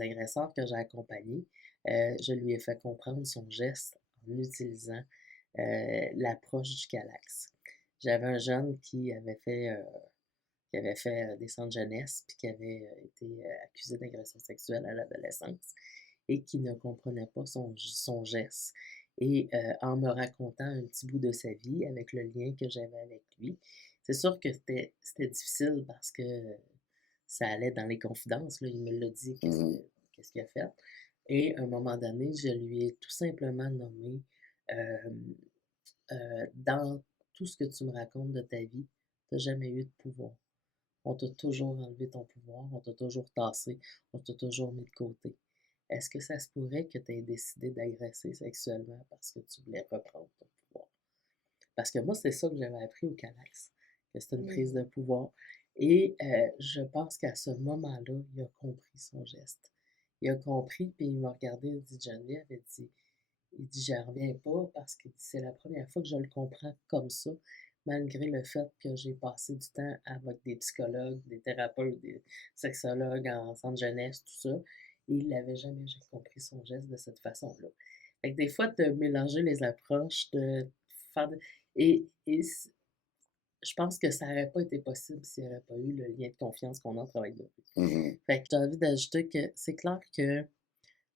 agresseurs que j'ai accompagné, je lui ai fait comprendre son geste en utilisant l'approche du Calax. J'avais un jeune qui avait fait des centres jeunesse puis qui avait été accusé d'agression sexuelle à l'adolescence et qui ne comprenait pas son geste. Et en me racontant un petit bout de sa vie avec le lien que j'avais avec lui, c'est sûr que c'était difficile parce que ça allait dans les confidences. Là, il me l'a dit, Mhm. qu'est-ce qu'il a fait. Et à un moment donné, je lui ai tout simplement nommé euh, dans tout ce que tu me racontes de ta vie, tu n'as jamais eu de pouvoir. on t'a toujours enlevé ton pouvoir, on t'a toujours tassé, on t'a toujours mis de côté. Est-ce que ça se pourrait que tu aies décidé d'agresser sexuellement parce que tu voulais reprendre ton pouvoir? Parce que moi, c'est ça que j'avais appris au Canax, que c'était une prise de pouvoir. Et je pense qu'à ce moment-là, il a compris son geste. Il a compris, puis il m'a regardé, il dit, Geneviève, il dit, j'en reviens pas parce que c'est la première fois que je le comprends comme ça, malgré le fait que j'ai passé du temps avec des psychologues, des thérapeutes, des sexologues en centre jeunesse, tout ça. Et il n'avait jamais compris son geste de cette façon-là. Fait que des fois, de mélanger les approches, de faire... Et je pense que ça n'aurait pas été possible s'il n'y aurait pas eu le lien de confiance qu'on a en travail de rue. Mhm. Fait que j'ai envie d'ajouter que c'est clair que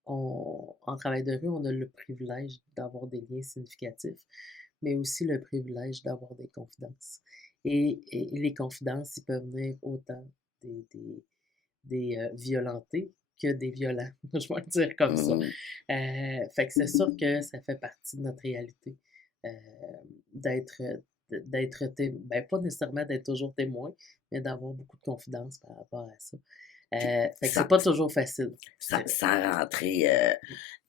en travail de rue, on a le privilège d'avoir des liens significatifs, mais aussi le privilège d'avoir des confidences. Et les confidences, ils peuvent venir autant des violentés que des violents, je vais le dire comme ça. Mhm. Fait que c'est sûr que ça fait partie de notre réalité euh, d'être, ben pas nécessairement d'être toujours témoin, mais d'avoir beaucoup de confidences par rapport à ça. Fait que c'est Sans, pas toujours facile, je dirais. sans rentrer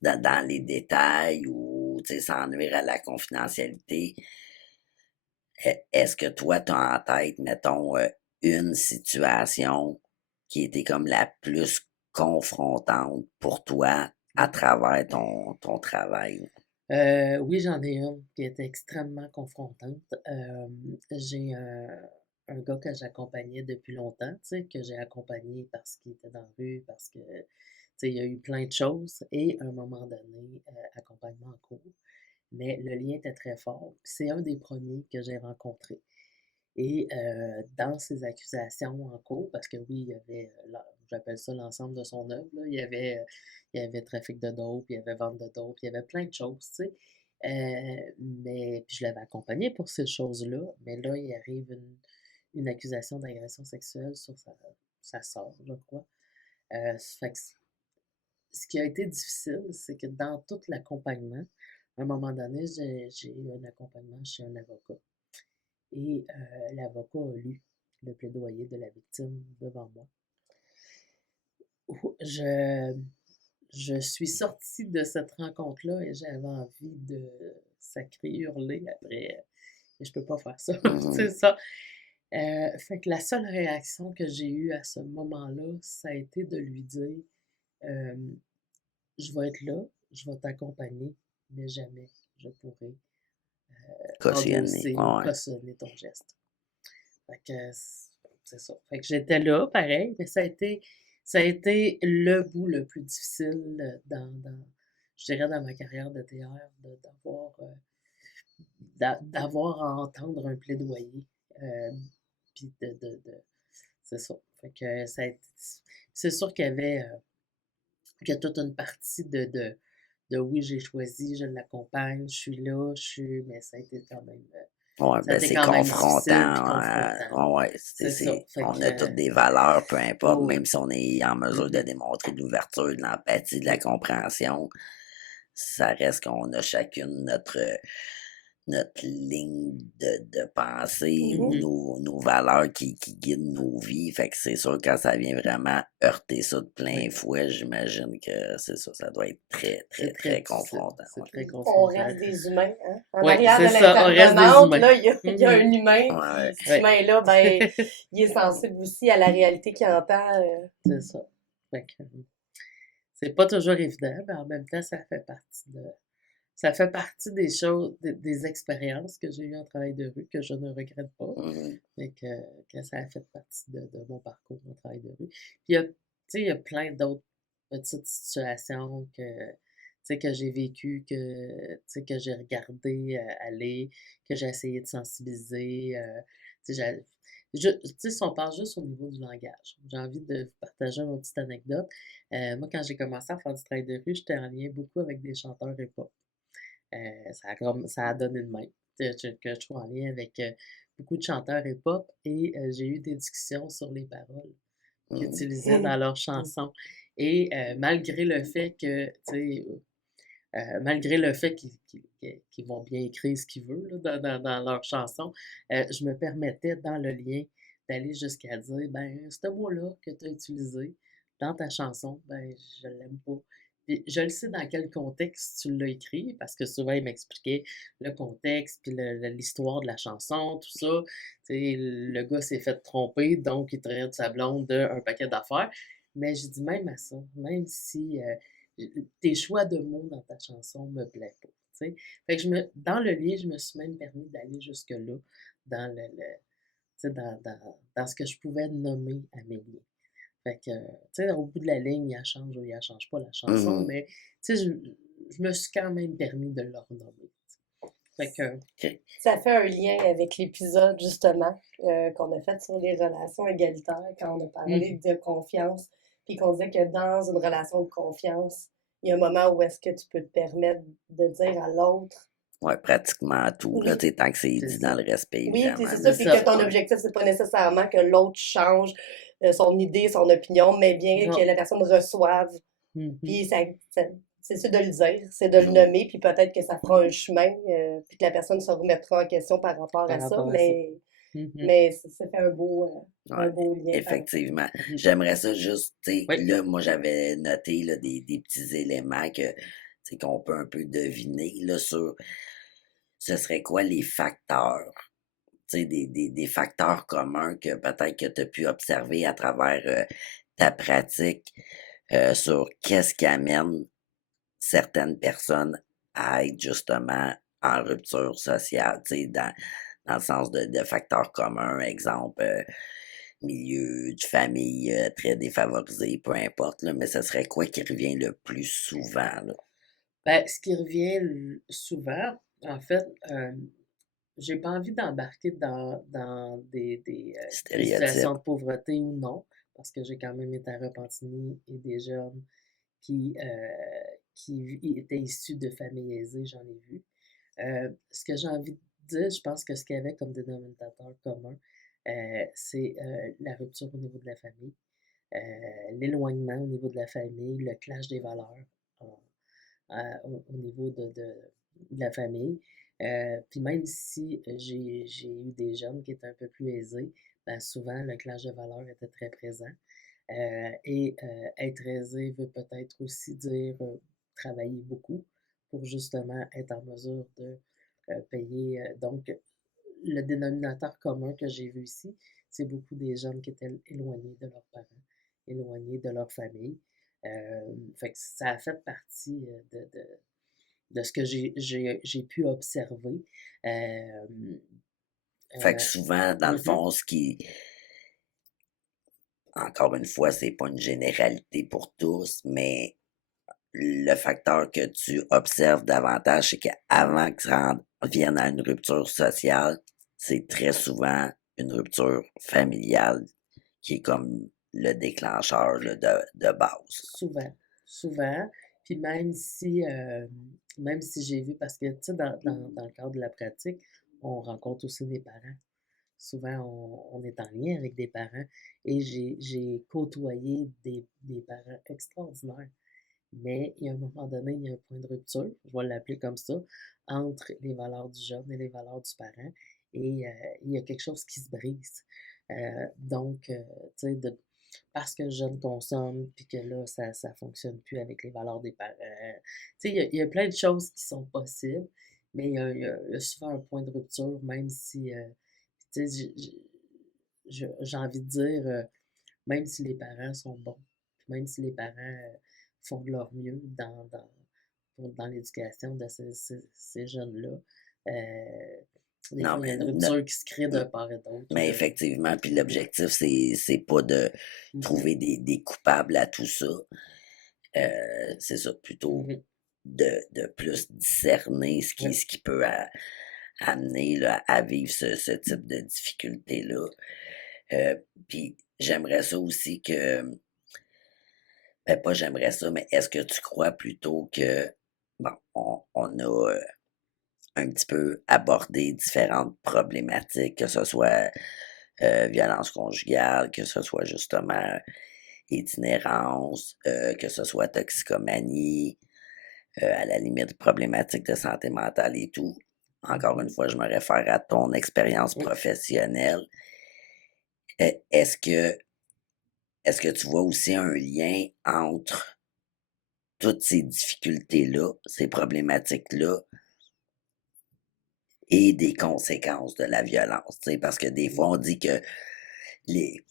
dans les détails ou sans nuire à la confidentialité, est-ce que toi, tu as en tête, mettons, une situation qui était comme la plus confrontante pour toi à travers ton travail? Oui, j'en ai une qui était extrêmement confrontante. J'ai un gars que j'accompagnais depuis longtemps, tu sais, que j'ai accompagné parce qu'il était dans la rue, parce que, tu sais, il y a eu plein de choses. Et à un moment donné, accompagnement en cours. Mais le lien était très fort. C'est un des premiers que j'ai rencontré. Et dans ses accusations en cours, parce que oui, il y avait, j'appelle ça l'ensemble de son œuvre, là, il y avait trafic de dope, il y avait vente de dope, il y avait plein de choses, tu sais. Mais puis je l'avais accompagné pour ces choses-là, mais là, il arrive une accusation d'agression sexuelle sur sa sœur, je crois. Fait que ce qui a été difficile, c'est que dans tout l'accompagnement, à un moment donné, j'ai eu un accompagnement chez un avocat. Et l'avocat a lu le plaidoyer de la victime devant moi. Je, je suis sortie de cette rencontre-là et j'avais envie de sacrer, hurler après. Et je peux pas faire ça, c'est Mhm. ça. Fait que la seule réaction que j'ai eue à ce moment-là, ça a été de lui dire euh, je vais être là, je vais t'accompagner, mais jamais je pourrai Cautionné. endosser ou Ouais. cautionner ton geste. Fait que c'est ça. Fait que j'étais là, pareil, mais ça a été le bout le plus difficile je dirais, dans ma carrière de TR, d'avoir à entendre un plaidoyer. Puis c'est ça. Fait que c'est sûr qu'il y a toute une partie de oui, j'ai choisi, je l'accompagne, je suis là, mais ça a été quand même. Ouais, Ça a ben été c'est quand même difficile puis confrontant. confrontant. Ouais, ouais, C'est ça. Fait on a que, toutes des valeurs, peu importe, oh même oui. si on est en mesure de démontrer de l'ouverture, de l'empathie, de la compréhension, ça reste qu'on a chacune notre ligne de pensée ou Mhm. nos valeurs qui guident nos vies. Fait que c'est sûr, quand ça vient vraiment heurter ça de plein Oui. fouet, j'imagine que c'est ça, ça doit être très, C'est très, très très difficile. confrontant. C'est Ouais. très On confrontant. reste des humains, hein? En Oui, arrière c'est de ça, on reste des l'intervenante, humains. là, il y a un Mhm. humain, Ouais. puis cet Oui. humain-là, ben, il est sensible aussi à la réalité qu'il entend. C'est ça. Fait que, c'est pas toujours évident, mais en même temps, ça fait partie des choses, des expériences que j'ai eues en travail de rue que je ne regrette pas, Mhm. mais que ça a fait partie de mon parcours en travail de rue. Puis, tu sais, il y a plein d'autres petites situations que j'ai vécues, tu sais, que j'ai regardé aller, que j'ai essayé de sensibiliser. Tu sais, tu sais, si on parle juste au niveau du langage, j'ai envie de vous partager une petite anecdote. Moi, quand j'ai commencé à faire du travail de rue, j'étais en lien beaucoup avec des chanteurs hip-hop. Ça a donné de même, que je trouve en lien avec beaucoup de chanteurs hip-hop et j'ai eu des discussions sur les paroles qu'ils Mhm. utilisaient dans leurs chansons. Et malgré le fait que, tu sais, malgré le fait qu'ils vont bien écrire ce qu'ils veulent là, dans leurs chansons, je me permettais dans le lien d'aller jusqu'à dire, ben, ce mot-là que tu as utilisé dans ta chanson, ben, je l'aime pas. Puis je le sais dans quel contexte tu l'as écrit, parce que souvent, il m'expliquait le contexte, puis l'histoire de la chanson, tout ça. Tu sais, le gars s'est fait tromper, donc il traite sa blonde d'un paquet d'affaires. Mais je dis même à ça, même si tes choix de mots dans ta chanson me plaît pas. Tu sais. Fait que dans le lien, je me suis même permis d'aller jusque-là, dans tu sais, dans ce que je pouvais nommer à mes liens. Fait que, tu sais, au bout de la ligne, il change ou il change pas la chanson, Mhm. mais tu sais, je me suis quand même permis de le renommer. Fait que, OK. Ça fait un lien avec l'épisode, justement, qu'on a fait sur les relations égalitaires, quand on a parlé de confiance, puis qu'on disait que dans une relation de confiance, il y a un moment où est-ce que tu peux te permettre de dire à l'autre, Ouais, pratiquement tout, là, oui, tu sais, tant que c'est c'est dit dans ça. le respect, oui, tu sais, évidemment, c'est C'est ça, là. puis que ça. ton Ouais. objectif, c'est pas nécessairement que l'autre change son idée, son opinion, mais bien que Non. la personne reçoive. Mhm. Puis c'est ça de le dire, c'est de le Mhm. nommer, puis peut-être que ça fera un chemin, puis que la personne se remettra en question par rapport à Par ça, rapport à ça. Mhm. mais ça fait un Ouais, beau lien par rapport. effectivement. Mhm. J'aimerais ça juste, tu sais, Oui. là, moi, j'avais noté là, des petits éléments qu'on peut un peu deviner là, sur ce serait quoi les facteurs, tu sais, des facteurs communs que peut-être que tu as pu observer à travers ta pratique sur qu'est-ce qui amène certaines personnes à être justement en rupture sociale, tu sais, dans le sens de facteurs communs, exemple, milieu de famille très défavorisé, peu importe, là, mais ce serait quoi qui revient le plus souvent, là? Ben, ce qui revient souvent, en fait, j'ai pas envie d'embarquer dans des situations Stéréotypes. de pauvreté ou non, parce que j'ai quand même été à Repentigny et des jeunes qui étaient issus de familles aisées, j'en ai vu. Ce que j'ai envie de dire, je pense que ce qu'il y avait comme dénominateur commun, c'est la rupture au niveau de la famille, l'éloignement au niveau de la famille, le clash des valeurs au niveau de la famille. Puis même si j'ai eu des jeunes qui étaient un peu plus aisés, ben souvent le clash de valeurs était très présent. Être aisé veut peut-être aussi dire travailler beaucoup pour justement être en mesure de payer. Donc, le dénominateur commun que j'ai vu ici, c'est beaucoup des jeunes qui étaient éloignés de leurs parents, éloignés de leur famille. Fait que ça a fait partie de ce que j'ai pu observer. Euh, Fait que euh, souvent, dans le mhm. fond, encore une fois, c'est pas une généralité pour tous, mais le facteur que tu observes davantage, c'est qu'avant que ça vienne à une rupture sociale, c'est très souvent une rupture familiale qui est comme le déclencheur là, de base. Souvent, souvent. Puis même si j'ai vu, parce que, tu sais, dans le cadre de la pratique, on rencontre aussi des parents. Souvent, on est en lien avec des parents et j'ai côtoyé des parents extraordinaires. Mais il y a un moment donné, il y a un point de rupture, je vais l'appeler comme ça, entre les valeurs du jeune et les valeurs du parent. Et il y a quelque chose qui se brise. Tu sais, parce que le jeune consomme, puis que là, ça ne fonctionne plus avec les valeurs des parents. Tu sais, il y a plein de choses qui sont possibles, mais il y a souvent un point de rupture, même si, tu sais, j'ai envie de dire, même si les parents sont bons, puis même si les parents font de leur mieux dans l'éducation de ces jeunes-là, des Non, fois, il y a mais, une rupture qui se crée d'un part et d'autre. mais effectivement, puis l'objectif, c'est pas de Mhm, trouver des coupables à tout ça. C'est ça, plutôt mhm, de plus discerner ouais, ce qui peut amener là, à vivre ce type de difficulté-là. Puis j'aimerais ça aussi que, ben pas j'aimerais ça, mais est-ce que tu crois plutôt que, bon, on a un petit peu abordé différentes problématiques, que ce soit violence conjugale, que ce soit justement itinérance, que ce soit toxicomanie, à la limite problématique de santé mentale et tout. Encore mhm, une fois, je me réfère à ton expérience oui. professionnelle. Est-ce que tu vois aussi un lien entre toutes ces difficultés-là, ces problématiques-là et des conséquences de la violence, tu sais? Parce que des fois, on dit que les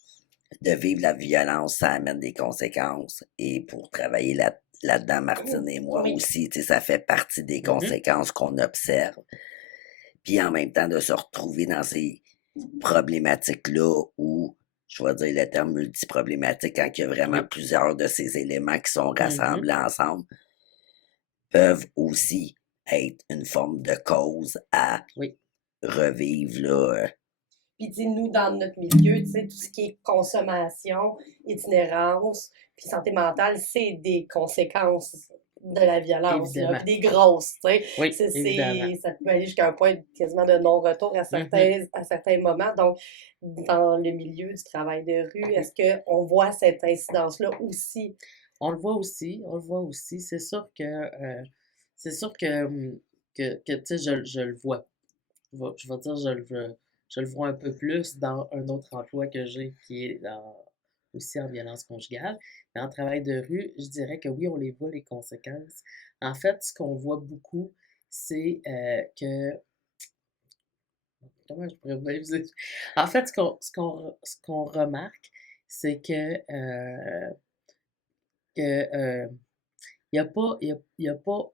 de vivre la violence, ça amène des conséquences et pour travailler là-dedans, Martine et moi Oui. aussi, tu sais, ça fait partie des Mhm. conséquences qu'on observe. Puis en même temps, de se retrouver dans ces problématiques-là où, je vais dire le terme multiproblématique, quand il y a vraiment Oui. plusieurs de ces éléments qui sont Mhm. rassemblés ensemble, peuvent aussi être une forme de cause à Oui. revivre, là. Puis dis-nous, dans notre milieu, tu sais, tout ce qui est consommation, itinérance, puis santé mentale, c'est des conséquences de la violence, là, Évidemment. puis des grosses, tu sais. Oui, évidemment. Ça peut aller jusqu'à un point quasiment de non-retour Mhm. à certains moments. Donc, dans le milieu du travail de rue, est-ce qu'on voit cette incidence-là aussi? On le voit aussi, on le voit aussi. C'est sûr que tu sais, je le vois. Je vais dire, je le vois un peu plus dans un autre emploi que j'ai qui est aussi en violence conjugale. Mais en travail de rue, je dirais que oui, on les voit, les conséquences. En fait, ce qu'on voit beaucoup, c'est que. Comment je pourrais vous expliquer? En fait, ce qu'on remarque, c'est que il y a pas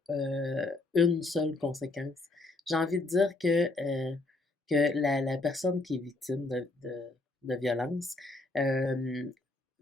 une seule conséquence. J'ai envie de dire que la personne qui est victime de violence euh,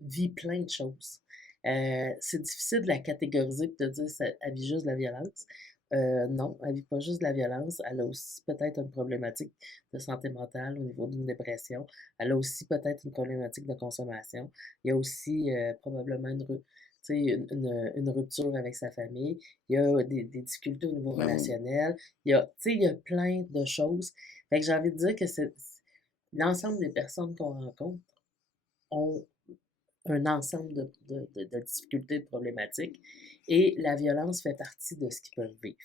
vit plein de choses. C'est difficile de la catégoriser et de dire qu'elle vit juste de la violence. Non, elle vit pas juste de la violence. Elle a aussi peut-être une problématique de santé mentale au niveau d'une dépression. Elle a aussi peut-être une problématique de consommation. Il y a aussi probablement une rupture avec sa famille, il y a des difficultés au niveau Mhm. relationnel, il y a plein de choses. Fait que j'ai envie de dire que l'ensemble des personnes qu'on rencontre ont un ensemble de difficultés, de problématiques, et la violence fait partie de ce qu'ils peuvent vivre.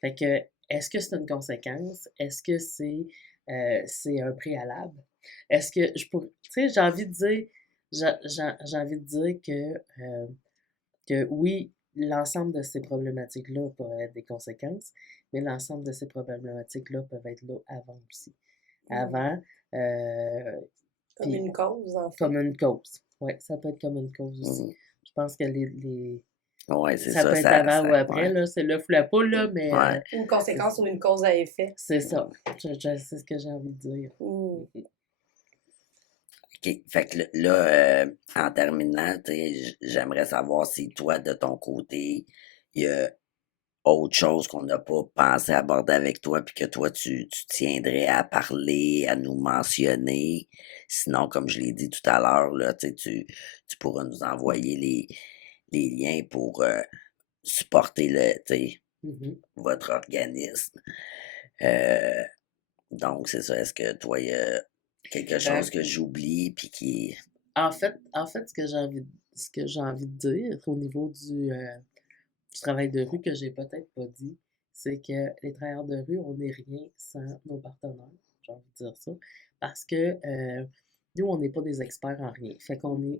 Fait que, est-ce que c'est une conséquence? Est-ce que c'est un préalable? Est-ce que je pourrais, tu sais, j'ai envie de dire que oui, l'ensemble de ces problématiques-là peuvent être des conséquences, mais l'ensemble de ces problématiques-là peuvent être là avant aussi. Mm. Avant, Comme puis une cause, en fait. comme une cause. Oui, ça peut être comme une cause aussi. Mhm. Je pense que Ouais, c'est ça ça, peut être avant ou après, ouais, là, c'est l'œuf ou la poule, là, mais ouais. Une conséquence ou une cause à effet. c'est ça. C'est ce que j'ai envie de dire. Mm. Mhm. OK. Fait que là, en terminant, tu sais, j'aimerais savoir si toi, de ton côté, il y a autre chose qu'on n'a pas pensé aborder avec toi, puis que toi, tu tiendrais à parler, à nous mentionner. Sinon, comme je l'ai dit tout à l'heure, là, tu pourras nous envoyer les liens pour supporter tu sais, Mhm. votre organisme. Euh, donc, c'est ça. Est-ce que toi, il y a quelque chose Ben, que j'oublie, puis qui... en fait, ce que j'ai envie de dire au niveau du travail de rue que j'ai peut-être pas dit, c'est que les travailleurs de rue, on n'est rien sans nos partenaires, j'ai envie de dire ça, parce que nous, on n'est pas des experts en rien. Fait on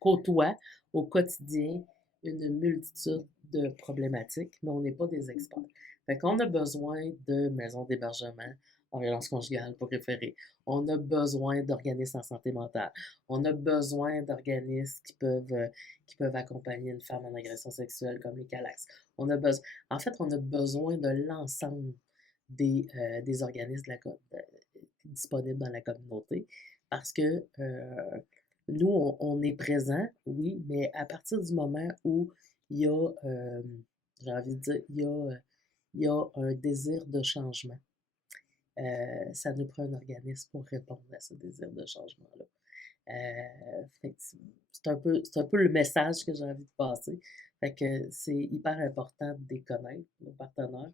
côtoie au quotidien une multitude de problématiques, mais on n'est pas des experts. Fait qu'on a besoin de maisons d'hébergement en violence conjugale pour référer. On a besoin d'organismes en santé mentale. On a besoin d'organismes qui peuvent accompagner une femme en agression sexuelle comme les CALAX. En fait, on a besoin de l'ensemble des organismes disponibles dans la communauté parce que nous, on est présent, oui, mais à partir du moment où il y a, j'ai envie de dire, il y a un désir de changement, ça nous prend un organisme pour répondre à ce désir de changement-là. Fait que c'est un peu le message que j'ai envie de passer. Fait que c'est hyper important de les connaître, nos partenaires,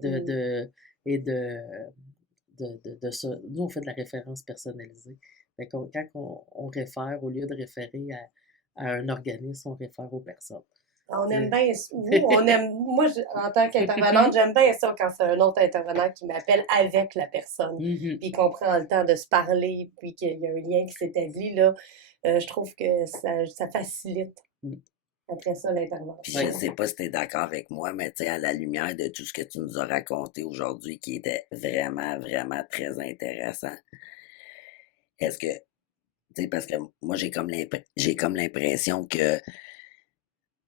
de, Mm. de, et de ça. Nous, on fait de la référence personnalisée. Fait qu'on, quand on réfère, au lieu de référer à un organisme, on réfère aux personnes. On aime bien, moi, en tant qu'intervenante, j'aime bien ça quand c'est un autre intervenant qui m'appelle avec la personne, puis qu'on prend le temps de se parler, puis qu'il y a un lien qui s'établit, là. Je trouve que ça facilite, après ça, Puis l'intervention. je sais pas si t'es d'accord avec moi, mais tu sais, à la lumière de tout ce que tu nous as raconté aujourd'hui, qui était vraiment, vraiment très intéressant, est-ce que, tu sais, parce que moi, j'ai comme l'impression que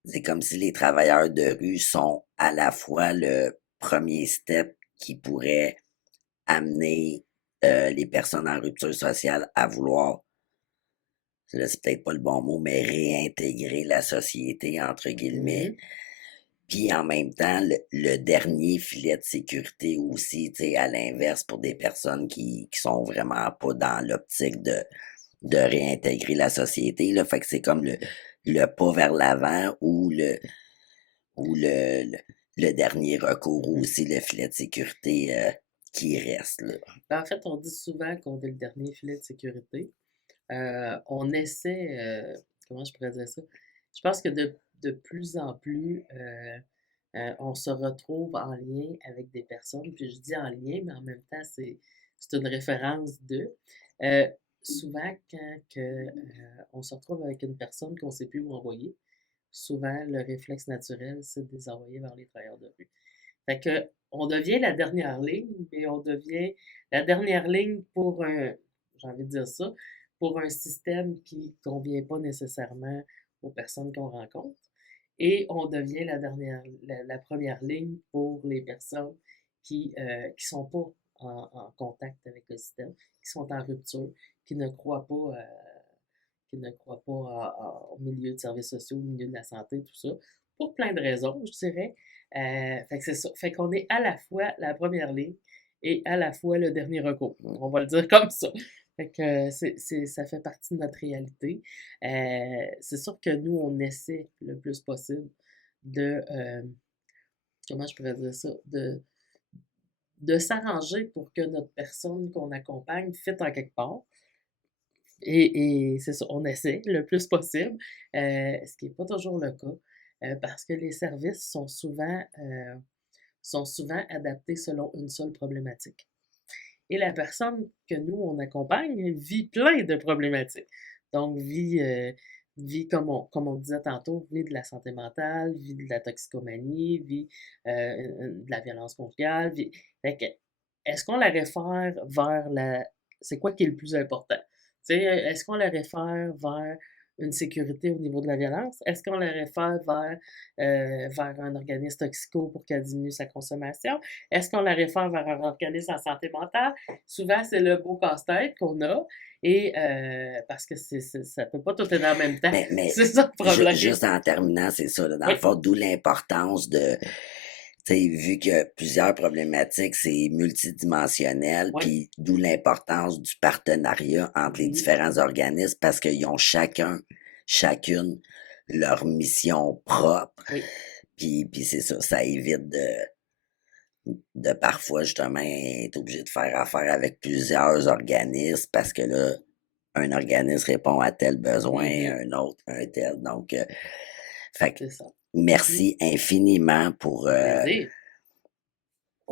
c'est comme si les travailleurs de rue sont à la fois le premier step qui pourrait amener les personnes en rupture sociale à vouloir, là c'est peut-être pas le bon mot, mais réintégrer la société, entre guillemets. Puis en même temps, le dernier filet de sécurité aussi, tu sais, à l'inverse, pour des personnes qui sont vraiment pas dans l'optique de réintégrer la société, là. Fait que c'est comme le pas vers l'avant ou le dernier recours aussi, le filet de sécurité qui reste, là. En fait, on dit souvent qu'on est le dernier filet de sécurité. On essaie, comment je pourrais dire ça? Je pense que de plus en plus, on se retrouve en lien avec des personnes, puis je dis en lien, mais en même temps, c'est une référence d'eux. Souvent, quand on se retrouve avec une personne qu'on ne sait plus où envoyer, souvent, le réflexe naturel, c'est de les envoyer vers les travailleurs de rue. Fait que, on devient la dernière ligne, mais on devient la dernière ligne pour j'ai envie de dire ça, pour un système qui ne convient pas nécessairement aux personnes qu'on rencontre. Et on devient la première ligne pour les personnes qui sont pas en contact avec le système, qui sont en rupture, qui ne croient pas, au milieu de services sociaux, au milieu de la santé, tout ça, pour plein de raisons, je dirais. Fait que c'est ça. Fait qu'on est à la fois la première ligne et à la fois le dernier recours. On va le dire comme ça. Fait que ça fait partie de notre réalité. C'est sûr que nous, on essaie le plus possible de, comment je pourrais dire ça, de s'arranger pour que notre personne qu'on accompagne fitte en quelque part. Et c'est ça, on essaie le plus possible, ce qui n'est pas toujours le cas, parce que les services sont souvent adaptés selon une seule problématique. Et la personne que nous, on accompagne vit plein de problématiques. Donc, vit comme on disait tantôt, vit de la santé mentale, vit de la toxicomanie, vit de la violence conjugale. Fait que, est-ce qu'on la réfère vers c'est quoi qui est le plus important? Tu sais, est-ce qu'on la réfère vers une sécurité au niveau de la violence? Est-ce qu'on la réfère vers un organisme toxico pour qu'elle diminue sa consommation? Est-ce qu'on la réfère vers un organisme en santé mentale? Souvent, c'est le beau casse-tête qu'on a, et parce que ça peut pas tout être en même temps. Mais C'est ça le problème. juste en terminant, c'est ça, là, dans le fond, d'où l'importance de, tu sais, vu que plusieurs problématiques, c'est multidimensionnel, puis d'où l'importance du partenariat entre les différents organismes, parce qu'ils ont chacune leur mission propre. Puis c'est ça, ça évite de parfois justement être obligé de faire affaire avec plusieurs organismes, parce que là, un organisme répond à tel besoin, un autre, un tel. Donc, fait que, merci infiniment pour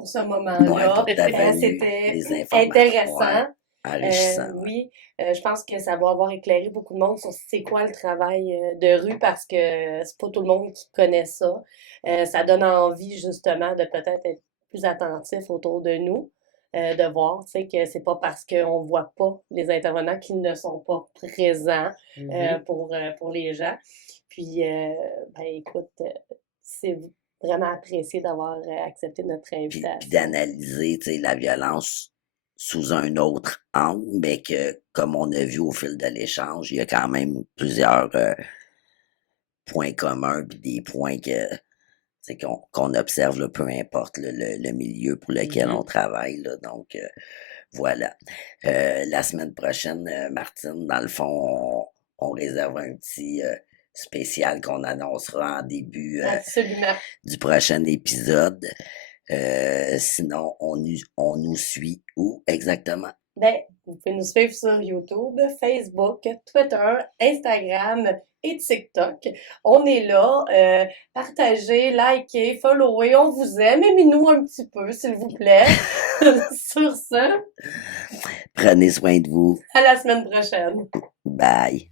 ce moment-là. C'était intéressant. Enrichissant. Oui, je pense que ça va avoir éclairé beaucoup de monde sur c'est quoi le travail de rue, parce que c'est pas tout le monde qui connaît ça. Ça donne envie justement de peut-être être plus attentif autour de nous, de voir, tu sais, que c'est pas parce qu'on voit pas les intervenants qu'ils ne sont pas présents pour les gens. Puis, ben écoute, c'est vraiment apprécié d'avoir accepté notre invitation. Puis d'analyser, tu sais, la violence sous un autre angle, mais que, comme on a vu au fil de l'échange, il y a quand même plusieurs points communs, puis des points qu'on observe, là, peu importe le milieu pour lequel on travaille. Là, donc, voilà. La semaine prochaine, Martine, dans le fond, on réserve un petit spécial qu'on annoncera en début du prochain épisode. Sinon, on nous suit où exactement? Ben, vous pouvez nous suivre sur YouTube, Facebook, Twitter, Instagram et TikTok. On est là. Partagez, likez, followez. On vous aime. Aimez-nous un petit peu, s'il vous plaît. Sur ce, Prenez soin de vous. à la semaine prochaine. Bye.